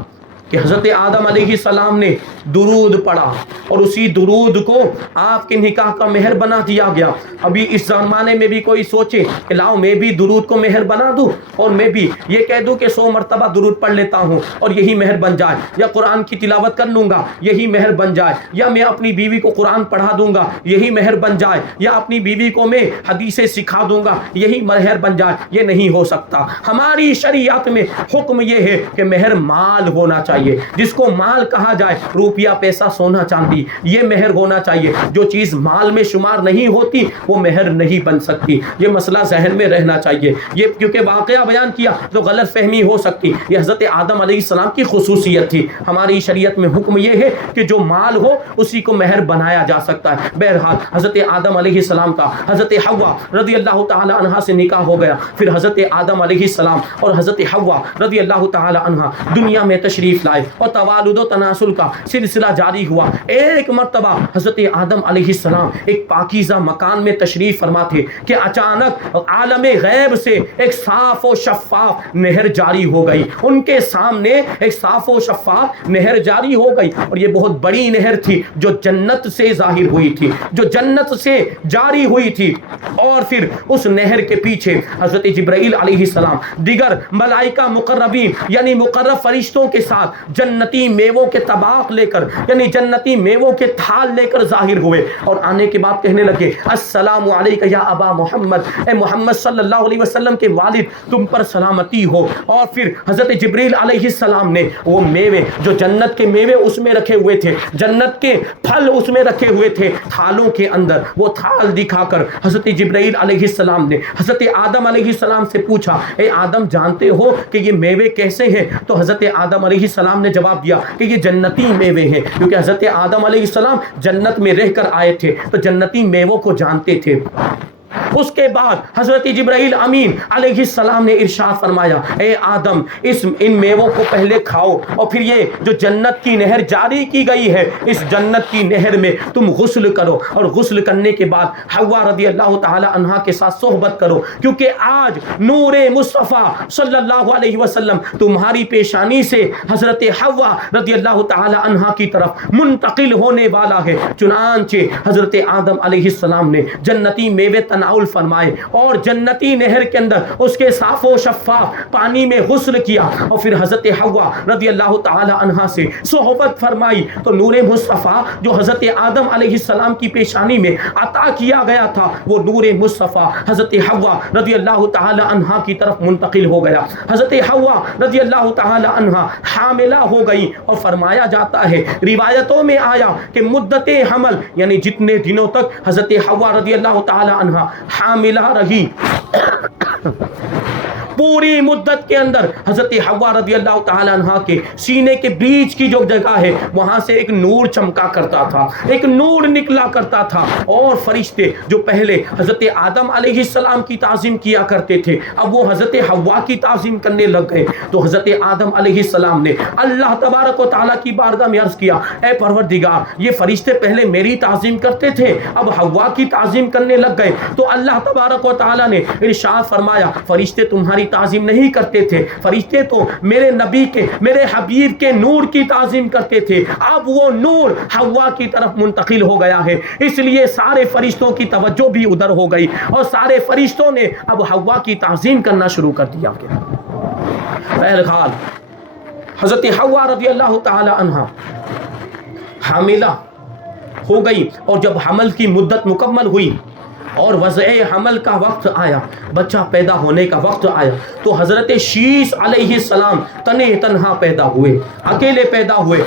کہ حضرت آدم علیہ السلام نے درود پڑھا اور اسی درود کو آپ کے نکاح کا مہر بنا دیا گیا. ابھی اس زمانے میں بھی کوئی سوچے کہ لاؤ میں بھی درود کو مہر بنا دوں اور میں بھی یہ کہہ دوں کہ 100 مرتبہ درود پڑھ لیتا ہوں اور یہی مہر بن جائے, یا قرآن کی تلاوت کر لوں گا یہی مہر بن جائے, یا میں اپنی بیوی کو قرآن پڑھا دوں گا یہی مہر بن جائے, یا اپنی بیوی کو میں حدیثیں سکھا دوں گا یہی مہر بن جائے. یہ نہیں ہو سکتا. ہماری شریعت میں حکم یہ ہے کہ مہر مال ہونا چاہیے, جس کو مال کہا جائے, روپیہ پیسہ سونا چاندی, یہ مہر ہونا چاہیے. جو چیز مال میں شمار نہیں ہوتی وہ مہر نہیں بن سکتی. یہ مسئلہ ذہن میں رہنا چاہیے. یہ کیونکہ واقعہ بیان کیا تو غلط فہمی ہو سکتی. یہ حضرت آدم علیہ السلام کی خصوصیت تھی. ہماری شریعت میں حکم یہ ہے کہ جو مال ہو اسی کو مہر بنایا جا سکتا ہے. بہرحال حضرت آدم علیہ السلام کا حضرت حوا رضی اللہ تعالی عنہا سے نکاح ہو گیا. پھر حضرت آدم علیہ السلام اور حضرت حوا رضی اللہ تعالی عنہا دنیا میں تشریف لائے اور توالد و تناسل کا سلسلہ جاری ہوا. ایک مرتبہ حضرت آدم علیہ السلام ایک پاکیزہ مکان میں تشریف فرما تھے کہ اچانک عالم غیب سے ایک صاف و شفاف نہر جاری ہو گئی. ان کے سامنے ایک صاف و شفاف نہر جاری ہو گئی, اور یہ بہت بڑی نہر تھی جو جنت سے ظاہر ہوئی تھی, جو جنت سے جاری ہوئی تھی. اور پھر اس نہر کے پیچھے حضرت جبرائیل علیہ السلام دیگر ملائکہ مقربین یعنی مقرب فرشتوں کے ساتھ جنتی میووں کے طباق لے کر یعنی جنتی میووں کے تھال لے کر ظاہر ہوئے, اور آنے کے بعد کہنے لگے السلام علیک یا ابا محمد, اے محمد صلی اللہ علیہ وسلم کے والد تم پر سلامتی ہو. اور پھر حضرت جبریل علیہ السلام نے وہ میوے جو جنت کے میوے اس میں رکھے ہوئے تھے, جنت کے پھل اس میں رکھے ہوئے تھے تھالوں کے اندر, وہ تھال دکھا کر حضرت جبرائیل علیہ السلام نے حضرت آدم علیہ السلام سے پوچھا اے آدم جانتے ہو کہ یہ میوے کیسے ہیں؟ تو حضرت آدم علیہ السلام نے جواب دیا کہ یہ جنتی میوے ہیں, کیونکہ حضرت آدم علیہ السلام جنت میں رہ کر آئے تھے تو جنتی میووں کو جانتے تھے. اس کے بعد حضرت جبرائیل امین علیہ السلام نے ارشاد فرمایا اے آدم ان میووں کو پہلے کھاؤ, اور پھر یہ جو جنت کی نہر جاری کی گئی ہے اس جنت کی نہر میں تم غسل کرو, اور غسل کرنے کے بعد حوا رضی اللہ تعالی عنہا کے ساتھ صحبت کرو, کیونکہ آج نور مصطفیٰ صلی اللہ علیہ وسلم تمہاری پیشانی سے حضرت حوا رضی اللہ تعالی عنہا کی طرف منتقل ہونے والا ہے. چنانچہ حضرت آدم علیہ السلام نے جنتی میوے تناول تناول فرمائے اور جنتی نہر کے اندر اس کے صاف و شفاف پانی میں غسل کیا اور پھر حضرت حوا رضی اللہ تعالی عنہا سے صحبت فرمائی تو نور مصطفیٰ جو حضرت آدم علیہ السلام کی پیشانی میں عطا کیا گیا تھا وہ نور مصطفیٰ حضرت حوا رضی اللہ تعالی عنہا کی طرف منتقل ہو گیا. حضرت حوا رضی اللہ تعالی عنہا حاملہ ہو گئی اور فرمایا جاتا ہے روایتوں میں آیا کہ مدت حمل یعنی جتنے دنوں تک حضرت حوا رضی اللہ تعالی عنہا حاملہ رہی پوری مدت کے اندر حضرت حوا رضی اللہ تعالی عنہ کے سینے کے بیچ کی جو جگہ ہے وہاں سے ایک نور چمکا کرتا تھا, ایک نور نکلا کرتا تھا اور فرشتے جو پہلے حضرت آدم علیہ السلام کی تعظیم کیا کرتے تھے اب وہ حضرت حوا کی تعظیم کرنے لگ گئے. تو حضرت آدم علیہ السلام نے اللہ تبارک و تعالیٰ کی بارگاہ میں عرض کیا اے پروردگار یہ فرشتے پہلے میری تعظیم کرتے تھے اب حوا کی تعظیم کرنے لگ گئے. تو اللہ تبارک و تعالیٰ نے ارشاد فرمایا فرشتے تمہاری تعظیم نہیں کرتے تھے, فرشتے تو میرے نبی کے میرے حبیب کے نور کی تعظیم کرتے تھے, اب وہ نور حوا کی طرف منتقل ہو گیا ہے اس لیے سارے فرشتوں کی توجہ بھی ادھر ہو گئی اور سارے فرشتوں نے اب حوا کی تعظیم کرنا شروع کر دیا. بہرحال حضرت حوا رضی اللہ تعالی عنہا حاملہ ہو گئی اور جب حمل کی مدت مکمل ہوئی اور وضع حمل کا وقت آیا, بچہ پیدا ہونے کا وقت آیا تو حضرت شیس علیہ السلام تنے تنہا پیدا ہوئے, اکیلے پیدا ہوئے.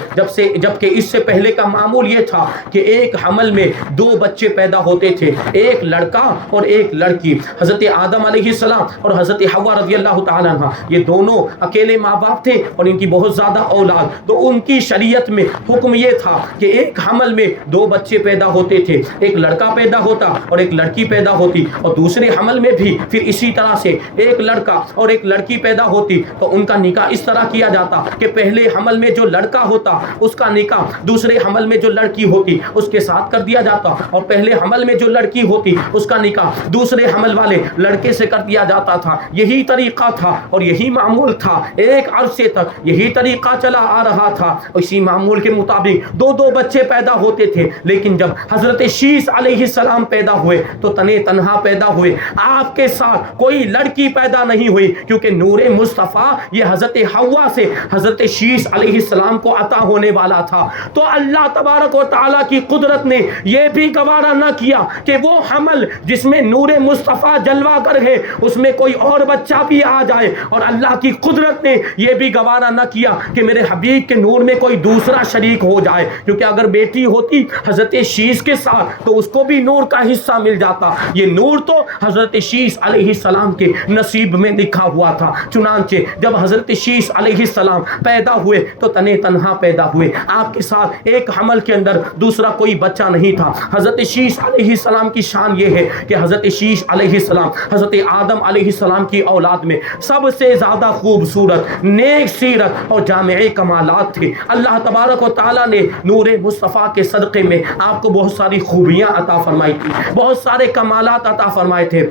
جبکہ اس سے پہلے کا معمول یہ تھا کہ ایک حمل میں 2 بچے پیدا ہوتے تھے, ایک لڑکا اور ایک لڑکی. حضرت آدم علیہ السلام اور حضرت حوا رضی اللہ تعالی عنہ یہ دونوں اکیلے ماں باپ تھے اور ان کی بہت زیادہ اولاد, تو ان کی شریعت میں حکم یہ تھا کہ ایک حمل میں 2 بچے پیدا ہوتے تھے, ایک لڑکا پیدا ہوتا اور ایک لڑکی پیدا ہوتی اور دوسرے حمل میں بھی پھر اسی طرح سے ایک لڑکا اور ایک لڑکی پیدا ہوتی. تو ان کا نکاح اس طرح کیا جاتا کہ پہلے حمل میں جو لڑکا ہوتا اس کا نکاح دوسرے حمل میں جو لڑکی ہوتی اس کے ساتھ کر دیا جاتا اور پہلے حمل میں جو لڑکی ہوتی اس کا نکاح دوسرے حمل والے لڑکے سے کر دیا جاتا تھا. یہی طریقہ تھا اور یہی معمول تھا, ایک عرصے تک یہی طریقہ چلا آ رہا تھا. اسی معمول کے مطابق 2 بچے پیدا ہوتے تھے. لیکن جب حضرت شیس علیہ السلام پیدا ہوئے تو تنے تنہا پیدا ہوئے, آپ کے ساتھ کوئی لڑکی پیدا نہیں ہوئی کیونکہ نور مصطفیٰ یہ حضرت حوا سے حضرت شیس علیہ السلام کو عطا ہونے والا تھا. تو اللہ تبارک و تعالیٰ کی قدرت نے یہ بھی گوارا نہ کیا کہ وہ حمل جس میں نور مصطفیٰ جلوہ گر ہے اس میں کوئی اور بچہ بھی آ جائے, اور اللہ کی قدرت نے یہ بھی گوارا نہ کیا کہ میرے حبیب کے نور میں کوئی دوسرا شریک ہو جائے, کیونکہ اگر بیٹی ہوتی حضرت شیس کے ساتھ تو اس کو بھی نور کا حصہ مل جاتا. یہ نور تو حضرت شیس علیہ السلام کے نصیب میں لکھا ہوا تھا. چنانچہ جب حضرت شیس علیہ السلام پیدا ہوئے تو تنے تنہا پیدا ہوئے, آپ کے ساتھ ایک حمل کے اندر دوسرا کوئی بچہ نہیں تھا. حضرت شیس علیہ السلام کی شان یہ ہے کہ حضرت شیس علیہ السلام حضرت آدم علیہ السلام کی اولاد میں سب سے زیادہ خوبصورت, نیک سیرت اور جامع کمالات تھے. اللہ تبارک و تعالیٰ نے نور مصطفیٰ کے صدقے میں آپ کو بہت ساری خوبیاں عطا فرمائی تھی, بہت سارے کمالات عطا فرمائے تھے.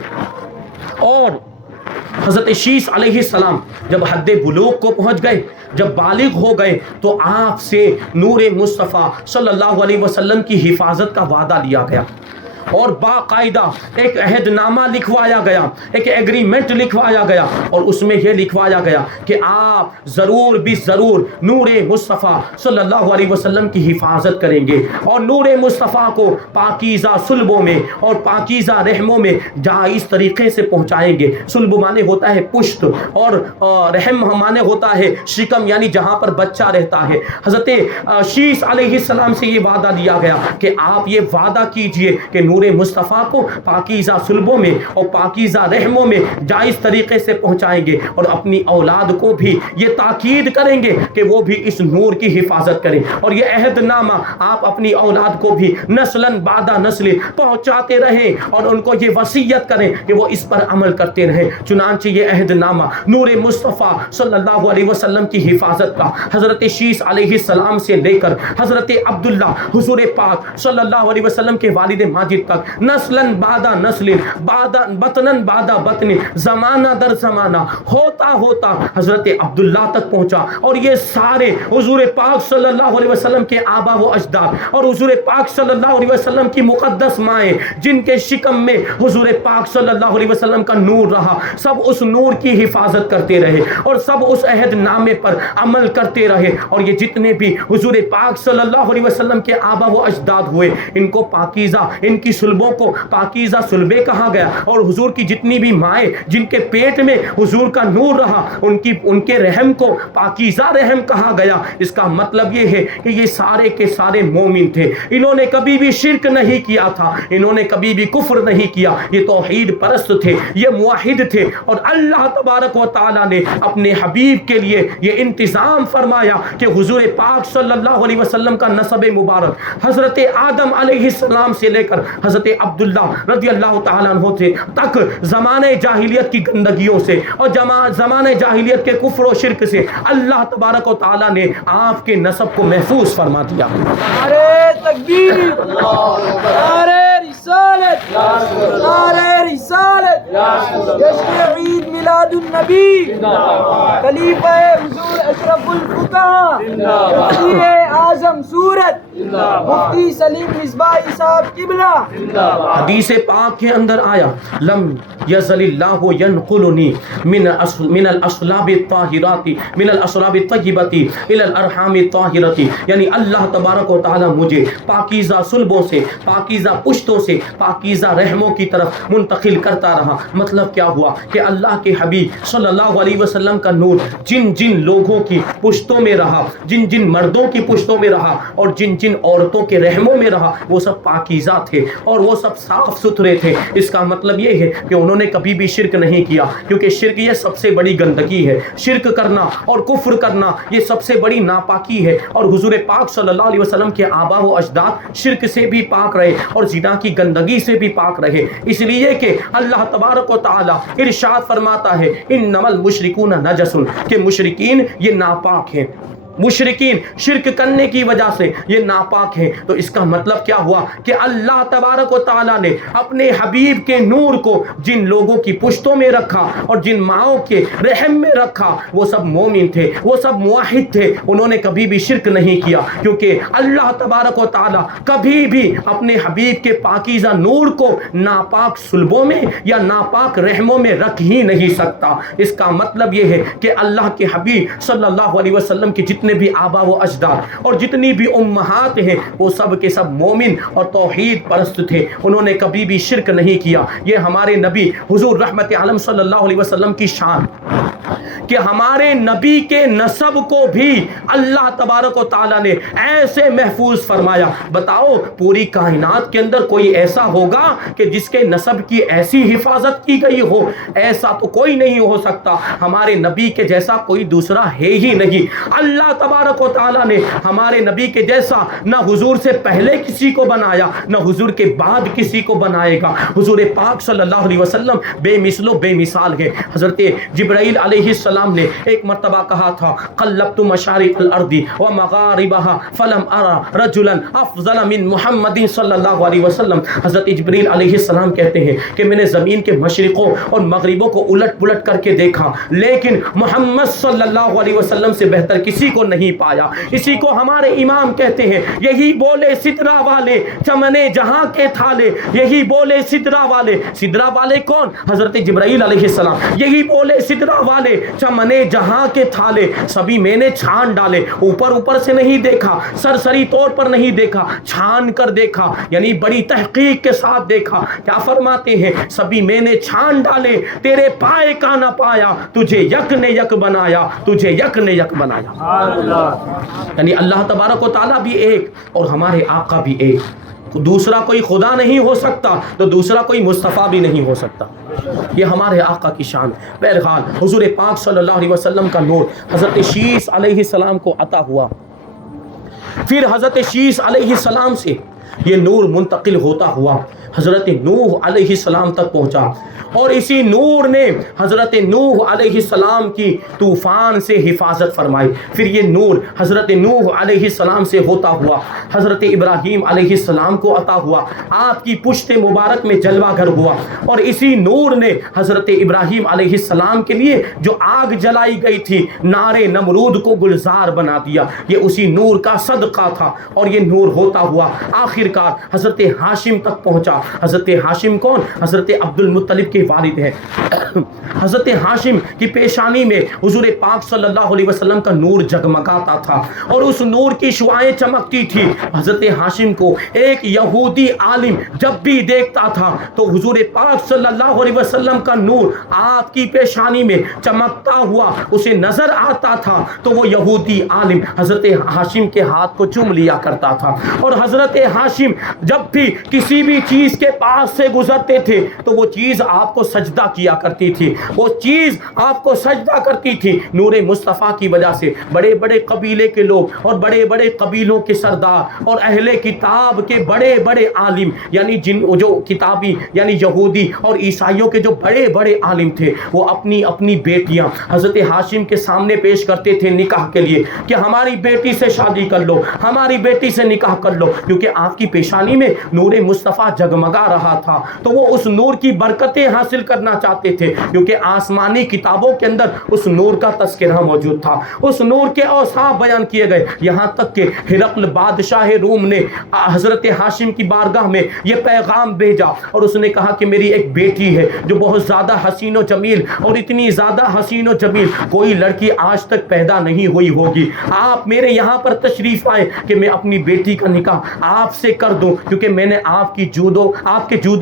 اور حضرت شیس علیہ السلام جب حد بلوغ کو پہنچ گئے, جب بالغ ہو گئے تو آپ سے نور مصطفیٰ صلی اللہ علیہ وسلم کی حفاظت کا وعدہ لیا گیا اور باقاعدہ ایک عہد نامہ لکھوایا گیا, ایک ایگریمنٹ لکھوایا گیا اور اس میں یہ لکھوایا گیا کہ آپ ضرور بھی ضرور نور مصطفیٰ صلی اللہ علیہ وسلم کی حفاظت کریں گے اور نور مصطفیٰ کو پاکیزہ صلبوں میں اور پاکیزہ رحموں میں جائز طریقے سے پہنچائیں گے. صلب مانے ہوتا ہے پشت اور رحم مانے ہوتا ہے شکم, یعنی جہاں پر بچہ رہتا ہے. حضرت شیس علیہ السلام سے یہ وعدہ لیا گیا کہ آپ یہ وعدہ کیجئے کہ نور مصطفیٰ کو پاکیزہ صلبوں میں اور پاکیزہ رحموں میں جائز طریقے سے پہنچائیں گے اور اپنی اولاد کو بھی یہ تاکید کریں گے کہ وہ بھی اس نور کی حفاظت کریں. اور یہ عہد نامہ آپ اپنی اولاد کو بھی نسلاً بعد نسل پہنچاتے رہیں اور ان کو یہ وصیت کریں کہ وہ اس پر عمل کرتے رہیں. چنانچہ یہ عہد نامہ نور مصطفیٰ صلی اللہ علیہ وسلم کی حفاظت کا حضرت شیس علیہ السلام سے لے کر حضرت عبداللہ حضور پاک صلی اللہ علیہ وسلم کے والد ماجد قریب تک، نسلاً بعد نسل، بطناً بعد بطن، زمانہ در زمانہ ہوتا ہوتا حضرت عبداللہ تک پہنچا. اور یہ سارے حضور پاک صلی اللہ علیہ وسلم کے آبا و اجداد اور حضور پاک صلی اللہ علیہ وسلم کی مقدس مائیں جن کے شکم میں حضور پاک صلی اللہ علیہ وسلم کا نور رہا، سب اس نور کی حفاظت کرتے رہے اور سب اس عہد نامے پر عمل کرتے رہے. اور یہ جتنے بھی حضور پاک صلی اللہ علیہ وسلم کے آبا و اجداد ہوئے، ان کو پاکیزہ، ان کی صلبوں کو پاکیزہ صلبے کہا گیا. اور حضور کی جتنی بھی مائیں جن کے پیٹ میں حضور کا نور رہا، ان کے رحم کو پاکیزہ رحم کہا گیا. اس کا مطلب یہ ہے کہ یہ سارے کے سارے مومن تھے. انہوں نے کبھی بھی شرک نہیں کیا تھا، انہوں نے کبھی بھی کفر نہیں کیا. یہ توحید پرست تھے، یہ موحد تھے. اور اللہ تبارک و تعالی نے اپنے حبیب کے لیے یہ انتظام فرمایا کہ حضور پاک صلی اللہ علیہ وسلم کا نسب مبارک حضرت آدم علیہ السلام سے لے کر حضرت عبداللہ رضی اللہ تعالیٰ عنہ تک زمانے جاہلیت کی گندگیوں سے اور زمانے جاہلیت کے کفر و شرک سے اللہ تبارک و تعالیٰ نے آپ کے نسب کو محفوظ فرما دیا. نعرے تکبیر، نعرے رسالت، نعرے رسالت، جشن عید میلاد النبی، خلیفہ حضور اشرف الفقہاء، مفتی اعظم سورت، مفتی سلیم مصباحی صاحب قبلہ. حدیث پاک کے اندر آیا لم یزل اللہ ینقلنی من الاصلاب الطاہرات من الاصلاب الطیبۃ الی الارحام الطاہرۃ. یعنی اللہ تبارک و تعالی مجھے پاکیزہ صلبوں سے، پاکیزہ پشتوں سے، پاکیزہ رحموں کی طرف منتقل کرتا رہا. مطلب کیا ہوا کہ اللہ کے حبیب صلی اللہ علیہ وسلم کا نور جن جن لوگوں کی پشتوں میں رہا، جن جن مردوں کی پشتوں میں رہا اور جن جن عورتوں کے رحموں میں رہا، وہ سب پاکیزہ تھے اور وہ سب صاف ستھرے تھے. اس کا مطلب یہ ہے کہ انہوں نے کبھی بھی شرک نہیں کیا، کیونکہ شرک یہ سب سے بڑی گندگی ہے. شرک کرنا اور کفر کرنا یہ سب سے بڑی ناپاکی ہے. اور حضور پاک صلی اللہ علیہ وسلم کے آبا و اجداد شرک سے بھی پاک رہے اور زنا کی گندگی سے بھی پاک رہے. اس لیے کہ اللہ تبارک و تعالی ارشاد فرماتا ہے انما المشرکون نجس، کہ مشرکین یہ ناپاک ہیں. مشرکین شرک کرنے کی وجہ سے یہ ناپاک ہیں. تو اس کا مطلب کیا ہوا کہ اللہ تبارک و تعالیٰ نے اپنے حبیب کے نور کو جن لوگوں کی پشتوں میں رکھا اور جن ماؤں کے رحم میں رکھا، وہ سب مومن تھے، وہ سب موحد تھے. انہوں نے کبھی بھی شرک نہیں کیا، کیونکہ اللہ تبارک و تعالیٰ کبھی بھی اپنے حبیب کے پاکیزہ نور کو ناپاک صلبوں میں یا ناپاک رحموں میں رکھ ہی نہیں سکتا. اس کا مطلب یہ ہے کہ اللہ کے حبیب صلی اللہ علیہ وسلم کے جتنے بھی آبا و اجداد اور جتنی بھی امہات ہیں وہ سب کے سب مومن اور توحید پرست تھے. انہوں نے کبھی بھی شرک نہیں کیا. یہ ہمارے نبی حضور رحمت عالم صلی اللہ علیہ وسلم کی شان کہ ہمارے نبی کے نسب کو بھی اللہ تبارک و تعالیٰ نے ایسے محفوظ فرمایا. بتاؤ پوری کائنات کے اندر کوئی ایسا ہوگا کہ جس کے نسب کی ایسی حفاظت کی گئی ہو؟ ایسا تو کوئی نہیں ہو سکتا. ہمارے نبی کے جیسا کوئی دوسرا ہے ہی نہیں. اللہ تبارک و تعالیٰ نے ہمارے نبی کے جیسا نہ حضور سے پہلے کسی کو بنایا، نہ حضور کے بعد کسی کو بنائے گا. حضور پاک صلی اللہ علیہ وسلم بے مثل و بے مثال ہے. حضرت جبرائیل علیہ السلام نے ایک مرتبہ کہا تھا قلبت مشارق الارض ومغاربها فلم ارى رجلا افضل من محمد صلی اللہ علیہ وسلم. حضرت جبرائیل علیہ السلام کہتے ہیں کہ میں نے زمین کے مشرقوں اور مغربوں کو الٹ پلٹ کر کے دیکھا، لیکن محمد صلی اللہ علیہ وسلم سے بہتر کسی کو نہیں پایا. اسی کو ہمارے امام کہتے ہیں یہی بولے سدرا والے چمنے جہاں کے تھالے، یہی بولے سدرا والے. سدرا والے کون؟ حضرت جبرائیل علیہ السلام. یہی بولے سدرا والے چمنے جہاں کے تھالے. سبھی میں نے چھان ڈالے، اوپر اوپر سے نہیں دیکھا، سرسری طور پر نہیں دیکھا، چھان کر دیکھا، یعنی بڑی تحقیق کے ساتھ دیکھا. کیا فرماتے ہیں؟ سبھی میں نے چھان ڈالے، تیرے پائے کا نہ پایا، تجھے یک نے یک بنایا، تجھے یک نے یک بنایا. یعنی اللہ تبارک و تعالیٰ بھی ایک اور ہمارے آقا بھی ایک. دوسرا کوئی خدا نہیں ہو سکتا تو دوسرا کوئی مصطفیٰ بھی نہیں ہو سکتا. یہ ہمارے آقا کی شان. بہرحال حضور پاک صلی اللہ علیہ وسلم کا نور حضرت شیس علیہ السلام کو عطا ہوا. پھر حضرت شیس علیہ السلام سے یہ نور منتقل ہوتا ہوا حضرت نوح علیہ السلام تک پہنچا، اور اسی نور نے حضرت نوح علیہ السلام کی طوفان سے حفاظت فرمائی۔ پھر یہ نور حضرت نوح علیہ السلام سے ہوتا ہوا حضرت ابراہیم علیہ السلام کو عطا ہوا، آپ کی پشت مبارک میں جلوہ گر ہوا، اور اسی نور نے حضرت ابراہیم علیہ السلام کے لیے جو آگ جلائی گئی تھی نار نمرود کو گلزار بنا دیا۔ یہ اسی نور کا صدقہ تھا، اور یہ نور ہوتا ہوا آخر کار حضرت ہاشم تک پہنچا۔ حضرت ہاشم کون؟ حضرت عبد المطلب کے والد ہیں۔ حضرت ہاشم کی پیشانی میں حضور پاک صلی اللہ علیہ وسلم کا نور جگمگاتا تھا، اور اس نور کی شعاعیں چمکتی تھی۔ حضرت ہاشم کو ایک یہودی عالم جب بھی دیکھتا تھا تو حضور پاک صلی اللہ علیہ وسلم کا نور آپ کی پیشانی میں چمکتا ہوا اسے نظر آتا تھا، تو وہ یہودی عالم حضرت ہاشم کے ہاتھ کو چوم لیا کرتا تھا۔ اور حضرت ہاشم جب بھی کسی بھی چیز کے پاس سے گزرتے تھے تو وہ چیز آپ کو سجدہ کیا کرتی تھی، وہ چیز آپ کو سجدہ کرتی تھی۔ نور مصطفیٰ کی وجہ سے بڑے بڑے قبیلے کے لوگ اور بڑے بڑے قبیلوں کے سردار اور اہل کتاب کے بڑے بڑے عالم، یعنی جو کتابی یعنی یہودی اور عیسائیوں کے جو بڑے بڑے عالم تھے، وہ اپنی اپنی بیٹیاں حضرت ہاشم کے سامنے پیش کرتے تھے نکاح کے لیے کہ ہماری بیٹی سے شادی کر لو، ہماری بیٹی سے نکاح کر لو، کیونکہ آپ کی پیشانی میں نور مصطفیٰ جگمگا رہا تھا۔ تو وہ اس نور کی برکتیں حاصل کرنا چاہتے تھے، کیونکہ آسمانی کتابوں کے اندر اس نور کا تذکرہ موجود تھا، اس نور کے اوصاف بیان کیے گئے، یہاں تک کہ ہرقل بادشاہ روم نے حضرت ہاشم کی بارگاہ میں یہ پیغام بھیجا، اور اس نے کہا کہ میری ایک بیٹی ہے جو بہت زیادہ حسین و جمیل، اور اتنی زیادہ حسین و جمیل کوئی لڑکی آج تک پیدا نہیں ہوئی ہوگی، آپ میرے یہاں پر تشریف آئے کہ میں اپنی بیٹی کا نکاح آپ سے کر دوں، کیونکہ میں نے آپ کے جود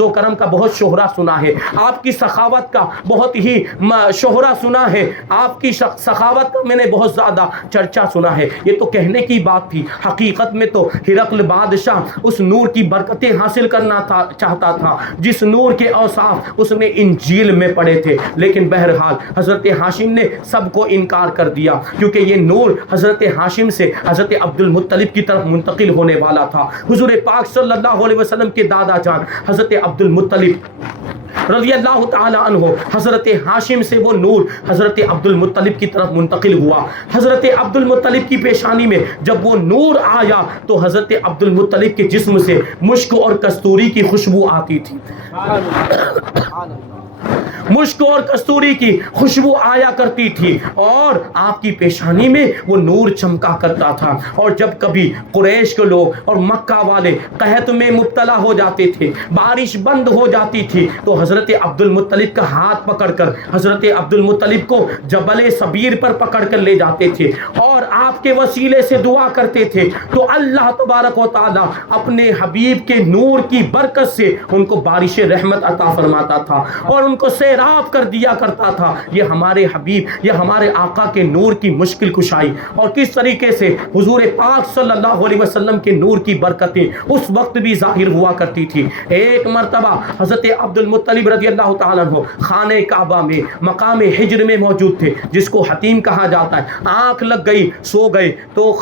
و کرم کا بہت شہرہ سنا ہے، آپ کی سخاوت کا بہت ہی شہرہ سنا ہے، آپ کی سخاوت کا میں نے بہت زیادہ چرچا سنا ہے۔ یہ تو کہنے کی بات تھی، حقیقت میں تو ہرقل بادشاہ اس نور کی برکتیں حاصل کرنا چاہتا تھا جس نور کے اوصاف اس نے انجیل میں پڑھے تھے، لیکن بہرحال حضرت ہاشم نے سب کو انکار کر دیا، کیونکہ یہ نور حضرت ہاشم سے حضرت عبد المطلب کی طرف منتقل ہونے والا تھا۔ حضور پاک صلی اللہ علیہ وسلم کے دادا جان حضرت عبد المطلب رضی اللہ تعالی عنہ، حضرت ہاشم سے وہ نور حضرت عبد المطلب کی طرف منتقل ہوا۔ حضرت عبد المطلب کی پیشانی میں جب وہ نور آیا تو حضرت عبد المطلب کے جسم سے مشک اور کستوری کی خوشبو آتی تھی، مشک اور کستوری کی خوشبو آیا کرتی تھی، اور آپ کی پیشانی میں وہ نور چمکا کرتا تھا۔ اور جب کبھی قریش کے لوگ اور مکہ والے قحط میں مبتلا ہو جاتے تھے، بارش بند ہو جاتی تھی، تو حضرت عبد المطلب کا ہاتھ پکڑ کر حضرت عبد المطلب کو جبل صبیر پر پکڑ کر لے جاتے تھے، اور آپ کے وسیلے سے دعا کرتے تھے، تو اللہ تبارک و تعالی اپنے حبیب کے نور کی برکت سے ان کو بارش رحمت عطا فرماتا تھا، اور ان کو سیراب کر دیا کرتا تھا۔ یہ ہمارے حبیب، یہ ہمارے آقا کے نور کی مشکل کشائی، اور کس طریقے سے حضور پاک صلی اللہ علیہ وسلم کے نور کی برکتیں اس وقت بھی ظاہر ہوا کرتی تھی۔ ایک مرتبہ حضرت عبد المطلب رضی اللہ تعالیٰ عنہ خانہ کعبہ میں مقام ہجر میں موجود تھے، جس کو حتیم کہا جاتا ہے۔ آنکھ لگ گئی، سو گئے، تو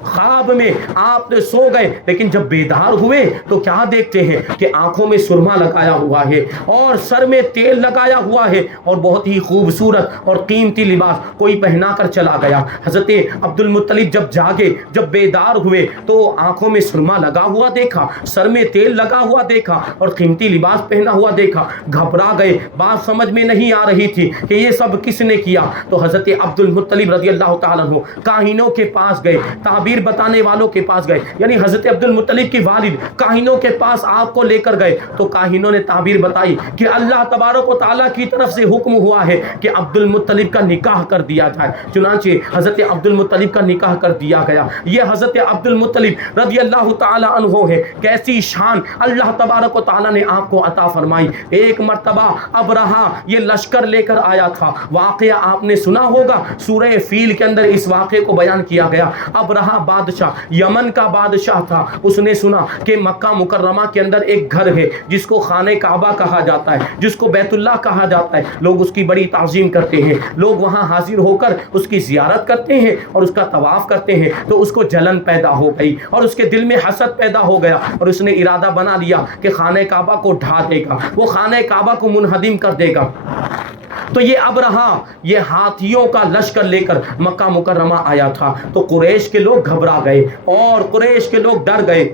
خواب میں آپ نے سو گئے، لیکن جب بیدار ہوئے تو کیا دیکھتے ہیں کہ آنکھوں میں سرما لگایا ہوا ہے اور سر میں تیل لگایا ہوا ہے، اور بہت ہی خوبصورت اور قیمتی لباس کوئی پہنا کر چلا گیا۔ حضرت عبد المطلب جب جاگے، جب بیدار ہوئے تو آنکھوں میں سرما لگا ہوا دیکھا، سر میں تیل لگا ہوا دیکھا، اور قیمتی لباس پہنا ہوا دیکھا۔ گھبرا گئے، بات سمجھ میں نہیں آ رہی تھی کہ یہ سب کس نے کیا۔ تو حضرت عبد المطلب رضی اللہ تعالیٰ عنہ کاہنوں کے پاس گئے، تعبیر بتانے والوں کے پاس گئے، یعنی حضرت عبد المطلب کے والد کاہنوں کے پاس آپ کو لے کر گئے، تو کاہنوں نے تعبیر بتائی کہ اللہ تبارک و تعالیٰ کی طرف سے حکم ہوا ہے کہ عبد المطلب کا نکاح کر دیا جائے۔ چنانچہ حضرت عبد المطلب کا نکاح کر دیا گیا۔ یہ حضرت عبد المطلب رضی اللہ تعالی عنہ ہے، کیسی شان اللہ تبارک و تعالیٰ نے آپ کو عطا فرمائی۔ ایک مرتبہ ابرہا یہ لشکر لے کر آیا تھا، واقعہ آپ نے سنا ہوگا، سورہ فیل کے اندر اس واقعے کو بیان کیا گیا۔ ابرہا وہاں بادشاہ یمن کا بادشاہ تھا، اس نے سنا کہ مکہ مکرمہ کے اندر ایک گھر ہے جس کو خانہ کعبہ کہا جاتا ہے، جس کو بیت اللہ کہا جاتا ہے، لوگ اس کی بڑی تعظیم کرتے ہیں، لوگ وہاں حاضر ہو کر اس کی زیارت کرتے ہیں اور اس کا طواف کرتے ہیں۔ تو اس کو جلن پیدا ہو گئی اور اس کے دل میں حسد پیدا ہو گیا اور اس نے ارادہ بنا لیا کہ خانہ کعبہ کو ڈھا دے گا، وہ خانہ کعبہ کو منہدم کر دے گا۔ تو یہ ابرہا یہ ہاتھیوں کا لشکر لے کر مکہ مکرمہ آیا تھا، تو قریش کے لوگ گھبرا گئے اور قریش کے لوگ ڈر گئے۔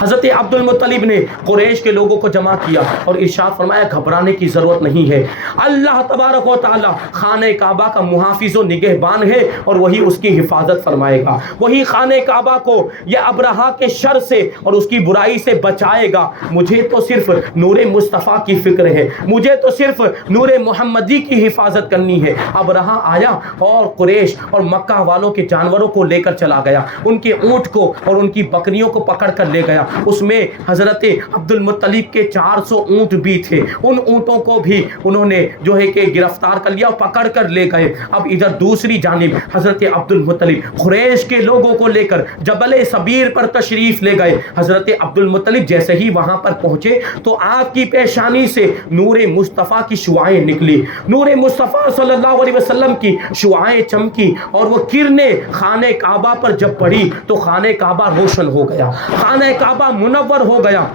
حضرت عبد المطلب نے قریش کے لوگوں کو جمع کیا اور ارشاد فرمایا گھبرانے کی ضرورت نہیں ہے، اللہ تبارک و تعالی خانہ کعبہ کا محافظ و نگہبان ہے اور وہی اس کی حفاظت فرمائے گا، وہی خانہ کعبہ کو یہ ابرہا کے شر سے اور اس کی برائی سے بچائے گا۔ مجھے تو صرف نور مصطفیٰ کی فکر ہے، مجھے تو صرف نور محمدی کی حفاظت کرنی ہے۔ ابرہا آیا اور قریش اور مکہ والوں کے جانوروں کو لے کر چلا گیا، ان کے اونٹ کو اور ان کی بکریوں کو پکڑ کر لے گیا۔ اس میں حضرت عبد المطلب کے 400 اونٹ بھی تھے، ان اونٹوں کو بھی انہوں نے جو ہے کہ گرفتار کر لیا اور پکڑ کر لے گئے۔ اب ادھر دوسری جانب حضرت عبد المطلب قریش کے لوگوں کو لے کر جبل صبیر پر تشریف لے گئے۔ حضرت عبد المطلب جیسے ہی وہاں پر پہنچے تو آپ کی پیشانی سے نور مصطفیٰ کی شعاعیں نکلی، نور مصطفیٰ صلی اللہ علیہ وسلم کی شعاعیں چمکی اور وہ کرنیں خانہ کعبہ پر جب پڑی تو خانہ کعبہ روشن ہو گیا، خانہ کعبہ منور ہو گیا۔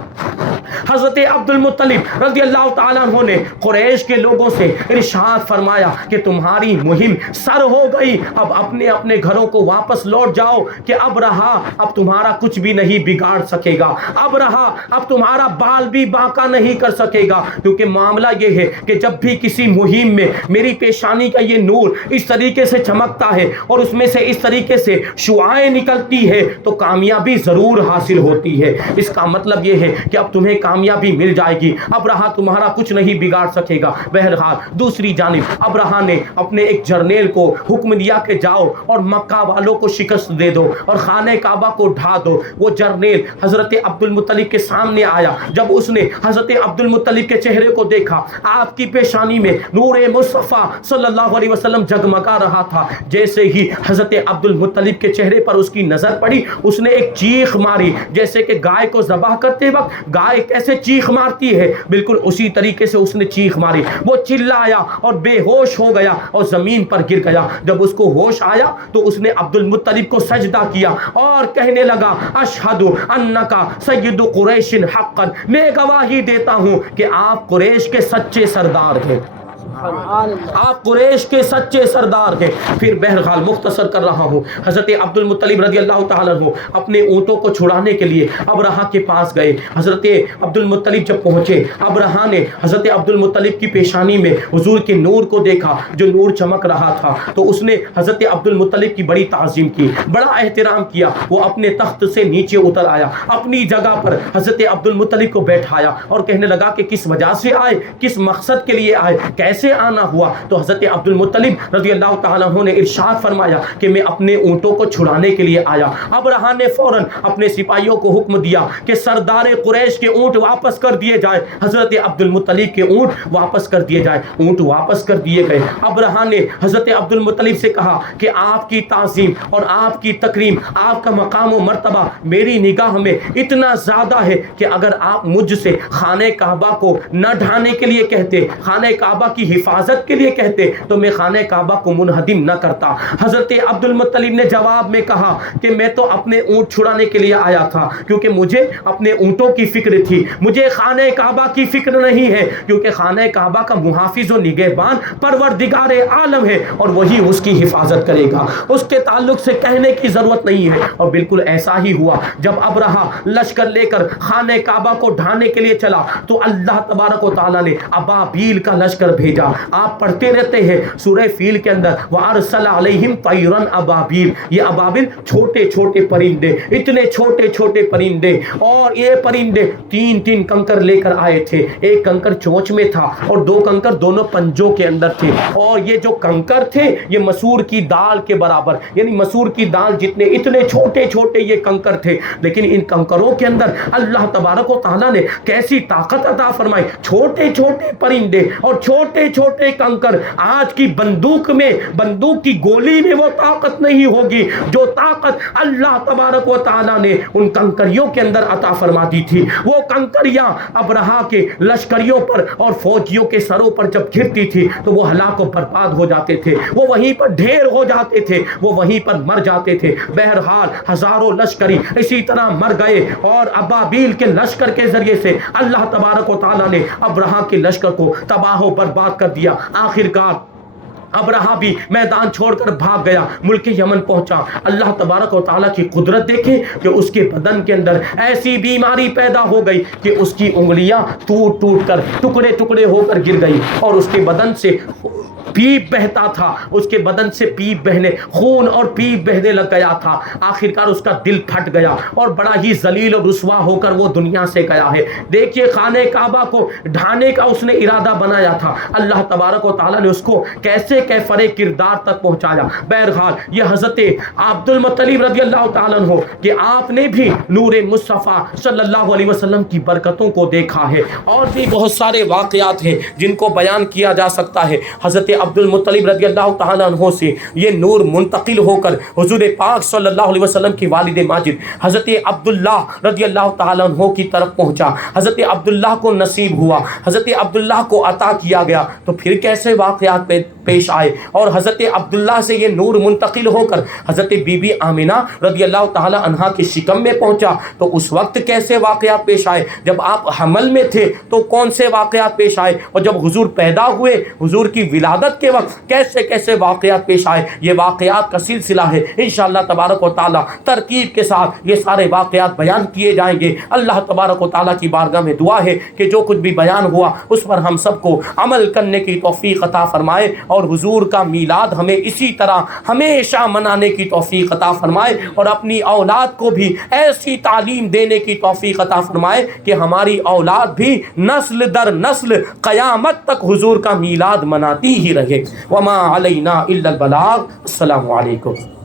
حضرت عبد المطلب رضی اللہ تعالیٰ عنہ نے قریش کے لوگوں سے ارشاد فرمایا کہ تمہاری مہم سر ہو گئی، اب اپنے اپنے گھروں کو واپس لوٹ جاؤ کہ اب رہا اب تمہارا کچھ بھی نہیں بگاڑ سکے گا، اب رہا اب تمہارا بال بھی باقا نہیں کر سکے گا۔ کیونکہ معاملہ یہ ہے کہ جب بھی کسی مہم میں میری پیشانی کا یہ نور اس طریقے سے چمکتا ہے اور اس میں سے اس طریقے سے شعاعیں نکلتی ہے تو کامیابی ضرور حاصل ہوتی ہے۔ اس کا مطلب یہ ہے کہ اب تمہیں کامیابی مل جائے گی، اب رہا تمہارا کچھ نہیں بگاڑ سکے گا۔ بہرحال دوسری جانب ابرہا نے اپنے ایک جرنیل کو حکم دیا کہ جاؤ اور مکہ والوں کو شکست دے دو اور خانہ کعبہ کو ڈھا دو۔ وہ جرنیل حضرت عبد المطلب کے سامنے آیا، جب اس نے حضرت عبد المطلب کے چہرے کو دیکھا آپ کی پیشانی میں نور مصطفیٰ صلی اللہ علیہ وسلم جگمگا رہا تھا۔ جیسے ہی حضرت عبد المطلب کے چہرے پر اس کی نظر پڑی اس نے ایک چیخ ماری، جیسے کہ گائے کو ذبح کرتے وقت گائے کیسے چیخ مارتی ہے، بالکل اسی طریقے سے اس نے چیخ ماری۔ وہ چلایا اور بے ہوش ہو گیا اور زمین پر گر گیا۔ جب اس کو ہوش آیا تو اس نے عبد المطلب کو سجدہ کیا اور کہنے لگا اشہد انکا سید قریش حقا، میں گواہی دیتا ہوں کہ آپ قریش کے سچے سردار ہیں، آپ قریش کے سچے سردار ہیں۔ پھر بہرحال مختصر کر رہا ہوں، حضرت عبد المطلب رضی اللہ تعالیٰ عنہ اپنے اونٹوں کو چھڑانے کے لیے ابرہا کے پاس گئے۔ حضرت عبد المطلب جب پہنچے ابرہا نے حضرت عبد المطلب کی پیشانی میں حضور کے نور کو دیکھا جو نور چمک رہا تھا، تو اس نے حضرت عبد المطلب کی بڑی تعظیم کی، بڑا احترام کیا۔ وہ اپنے تخت سے نیچے اتر آیا، اپنی جگہ پر حضرت عبد المطلب کو بیٹھایا اور کہنے لگا کہ کس وجہ سے آئے، کس مقصد کے لیے آئے، کیسے آنا ہوا؟ تو حضرت عبد المطلب رضی اللہ تعالیٰ عنہ نے ارشاد فرمایا کہ میں اپنے اونٹوں کو چھڑانے کے لیے آیا۔ ابرہا نے فوراً اپنے سپاہیوں کو حکم دیا کہ سردار قریش کے اونٹ واپس کر دیے جائیں۔ حضرت عبد المطلب کے اونٹ واپس کر دیے جائیں، اونٹ واپس کر دیے گئے۔ ابرہا نے حضرت عبد المطلب سے کہا کہ آپ کی تعظیم اور آپ کی تکریم، آپ کا مقام و مرتبہ میری نگاہ میں اتنا زیادہ ہے کہ اگر آپ مجھ سے خانہ کعبہ کو نہ ڈھانے کے لیے کہتے، خانہ کعبہ کی حفاظت کے لیے کہتے تو میں خانہ کعبہ کو منہدم نہ کرتا۔ حضرت عبد المطلب نے جواب میں کہا کہ میں تو اپنے اونٹ چھڑانے کے لیے آیا تھا، کیونکہ مجھے اپنے اونٹوں کی فکر تھی، مجھے خانہ کعبہ کی فکر نہیں ہے، کیونکہ خانہ کعبہ کا محافظ و نگہبان پروردگار عالم ہے اور وہی اس کی حفاظت کرے گا، اس کے تعلق سے کہنے کی ضرورت نہیں ہے۔ اور بالکل ایسا ہی ہوا، جب ابرہا لشکر لے کر خانہ کعبہ کو ڈھانے کے لیے چلا تو اللہ تبارک و تعالیٰ نے ابابیل کا لشکر بھیجا۔ آپ پڑھتے رہتے ہیں سورہ فیل کے اندر وَأَرْسَلَ عَلَيْهِمْ طَيْرًا أَبَابِيلَ، یہ ابابیل چھوٹے چھوٹے پرندے، اتنے چھوٹے چھوٹے پرندے، اور یہ پرندے تین تین کنکر لے کر آئے تھے، ایک کنکر چونچ میں تھا اور دو کنکر دونوں پنجوں کے اندر تھے، اور یہ جو کنکر تھے یہ مسور کی دال کے برابر، یعنی مسور کی دال جتنے، اتنے چھوٹے چھوٹے یہ کنکر تھے۔ لیکن ان کنکروں کے اندر اللہ تبارک و تعالیٰ نے کیسی طاقت عطا فرمائی، چھوٹے چھوٹے پرندے اور چھوٹے چھوٹے کنکر، آج کی بندوق میں، بندوق کی گولی میں وہ طاقت نہیں ہوگی جو طاقت اللہ تبارک و تعالیٰ نے ان کنکریوں کے اندر عطا فرما دی تھی۔ وہ کنکریاں ابرہا کے لشکریوں پر اور فوجیوں کے سروں پر جب گرتی تھی تو وہ ہلاک و برباد ہو جاتے تھے، وہ وہیں پر ڈھیر ہو جاتے تھے، وہ وہیں پر مر جاتے تھے۔ بہرحال ہزاروں لشکری اسی طرح مر گئے، اور ابابیل کے لشکر کے ذریعے سے اللہ تبارک و تعالیٰ نے ابرہا کے لشکر کو تباہ و برباد کر دیا۔ آخرکار ابرہا بھی میدان چھوڑ کر بھاگ گیا، ملک یمن پہنچا۔ اللہ تبارک و تعالیٰ کی قدرت دیکھیں کہ اس کے بدن کے اندر ایسی بیماری پیدا ہو گئی کہ اس کی انگلیاں ٹوٹ ٹوٹ کر ٹکڑے ٹکڑے ہو کر گر گئی، اور اس کے بدن سے پیپ بہتا تھا، اس کے بدن سے پیپ بہنے، خون اور پیپ بہنے لگ گیا تھا۔ آخرکار اس کا دل پھٹ گیا اور بڑا ہی ذلیل اور رسوا ہو کر وہ دنیا سے گیا ہے۔ دیکھیے خانہ کعبہ کو ڈھانے کا اس نے ارادہ بنایا تھا، اللہ تبارک و تعالیٰ نے اس کو کیسے کیفر کردار تک پہنچایا۔ بہرحال یہ حضرت عبد المطلب رضی اللہ تعالیٰ عنہ کہ آپ نے بھی نور مصطفیٰ صلی اللہ علیہ وسلم کی برکتوں کو دیکھا ہے، اور بھی بہت سارے واقعات ہیں جن کو بیان کیا جا سکتا ہے۔ حضرت عبد المطلب رضی اللہ تعالیٰ عنہ سے یہ نور منتقل ہو کر حضور پاک صلی اللہ علیہ وسلم کی والد ماجد حضرت عبداللہ رضی اللہ تعالیٰ عنہ کی طرف پہنچا۔ حضرت عبداللہ کو نصیب ہوا، حضرت عبداللہ کو عطا کیا گیا، تو پھر کیسے واقعات پیش آئے، اور حضرت عبداللہ سے یہ نور منتقل ہو کر حضرت بی بی آمنہ رضی اللہ تعالیٰ عنہا کے شکم میں پہنچا، تو اس وقت کیسے واقعات پیش آئے، جب آپ حمل میں تھے تو کون سے واقعات پیش آئے، اور جب حضور پیدا ہوئے، حضور کی ولادت کے وقت کیسے کیسے واقعات پیش آئے۔ یہ واقعات کا سلسلہ ہے، انشاءاللہ تبارک و تعالیٰ ترکیب کے ساتھ یہ سارے واقعات بیان کیے جائیں گے۔ اللہ تبارک و تعالیٰ کی بارگاہ میں دعا ہے کہ جو کچھ بھی بیان ہوا اس پر ہم سب کو عمل کرنے کی توفیق عطا فرمائے، اور حضور کا میلاد ہمیں اسی طرح ہمیشہ منانے کی توفیق عطا فرمائے، اور اپنی اولاد کو بھی ایسی تعلیم دینے کی توفیق عطا فرمائے کہ ہماری اولاد بھی نسل در نسل قیامت تک حضور کا میلاد مناتی ہی رہے۔ وما علینا الا البلاغ۔ السلام علیکم۔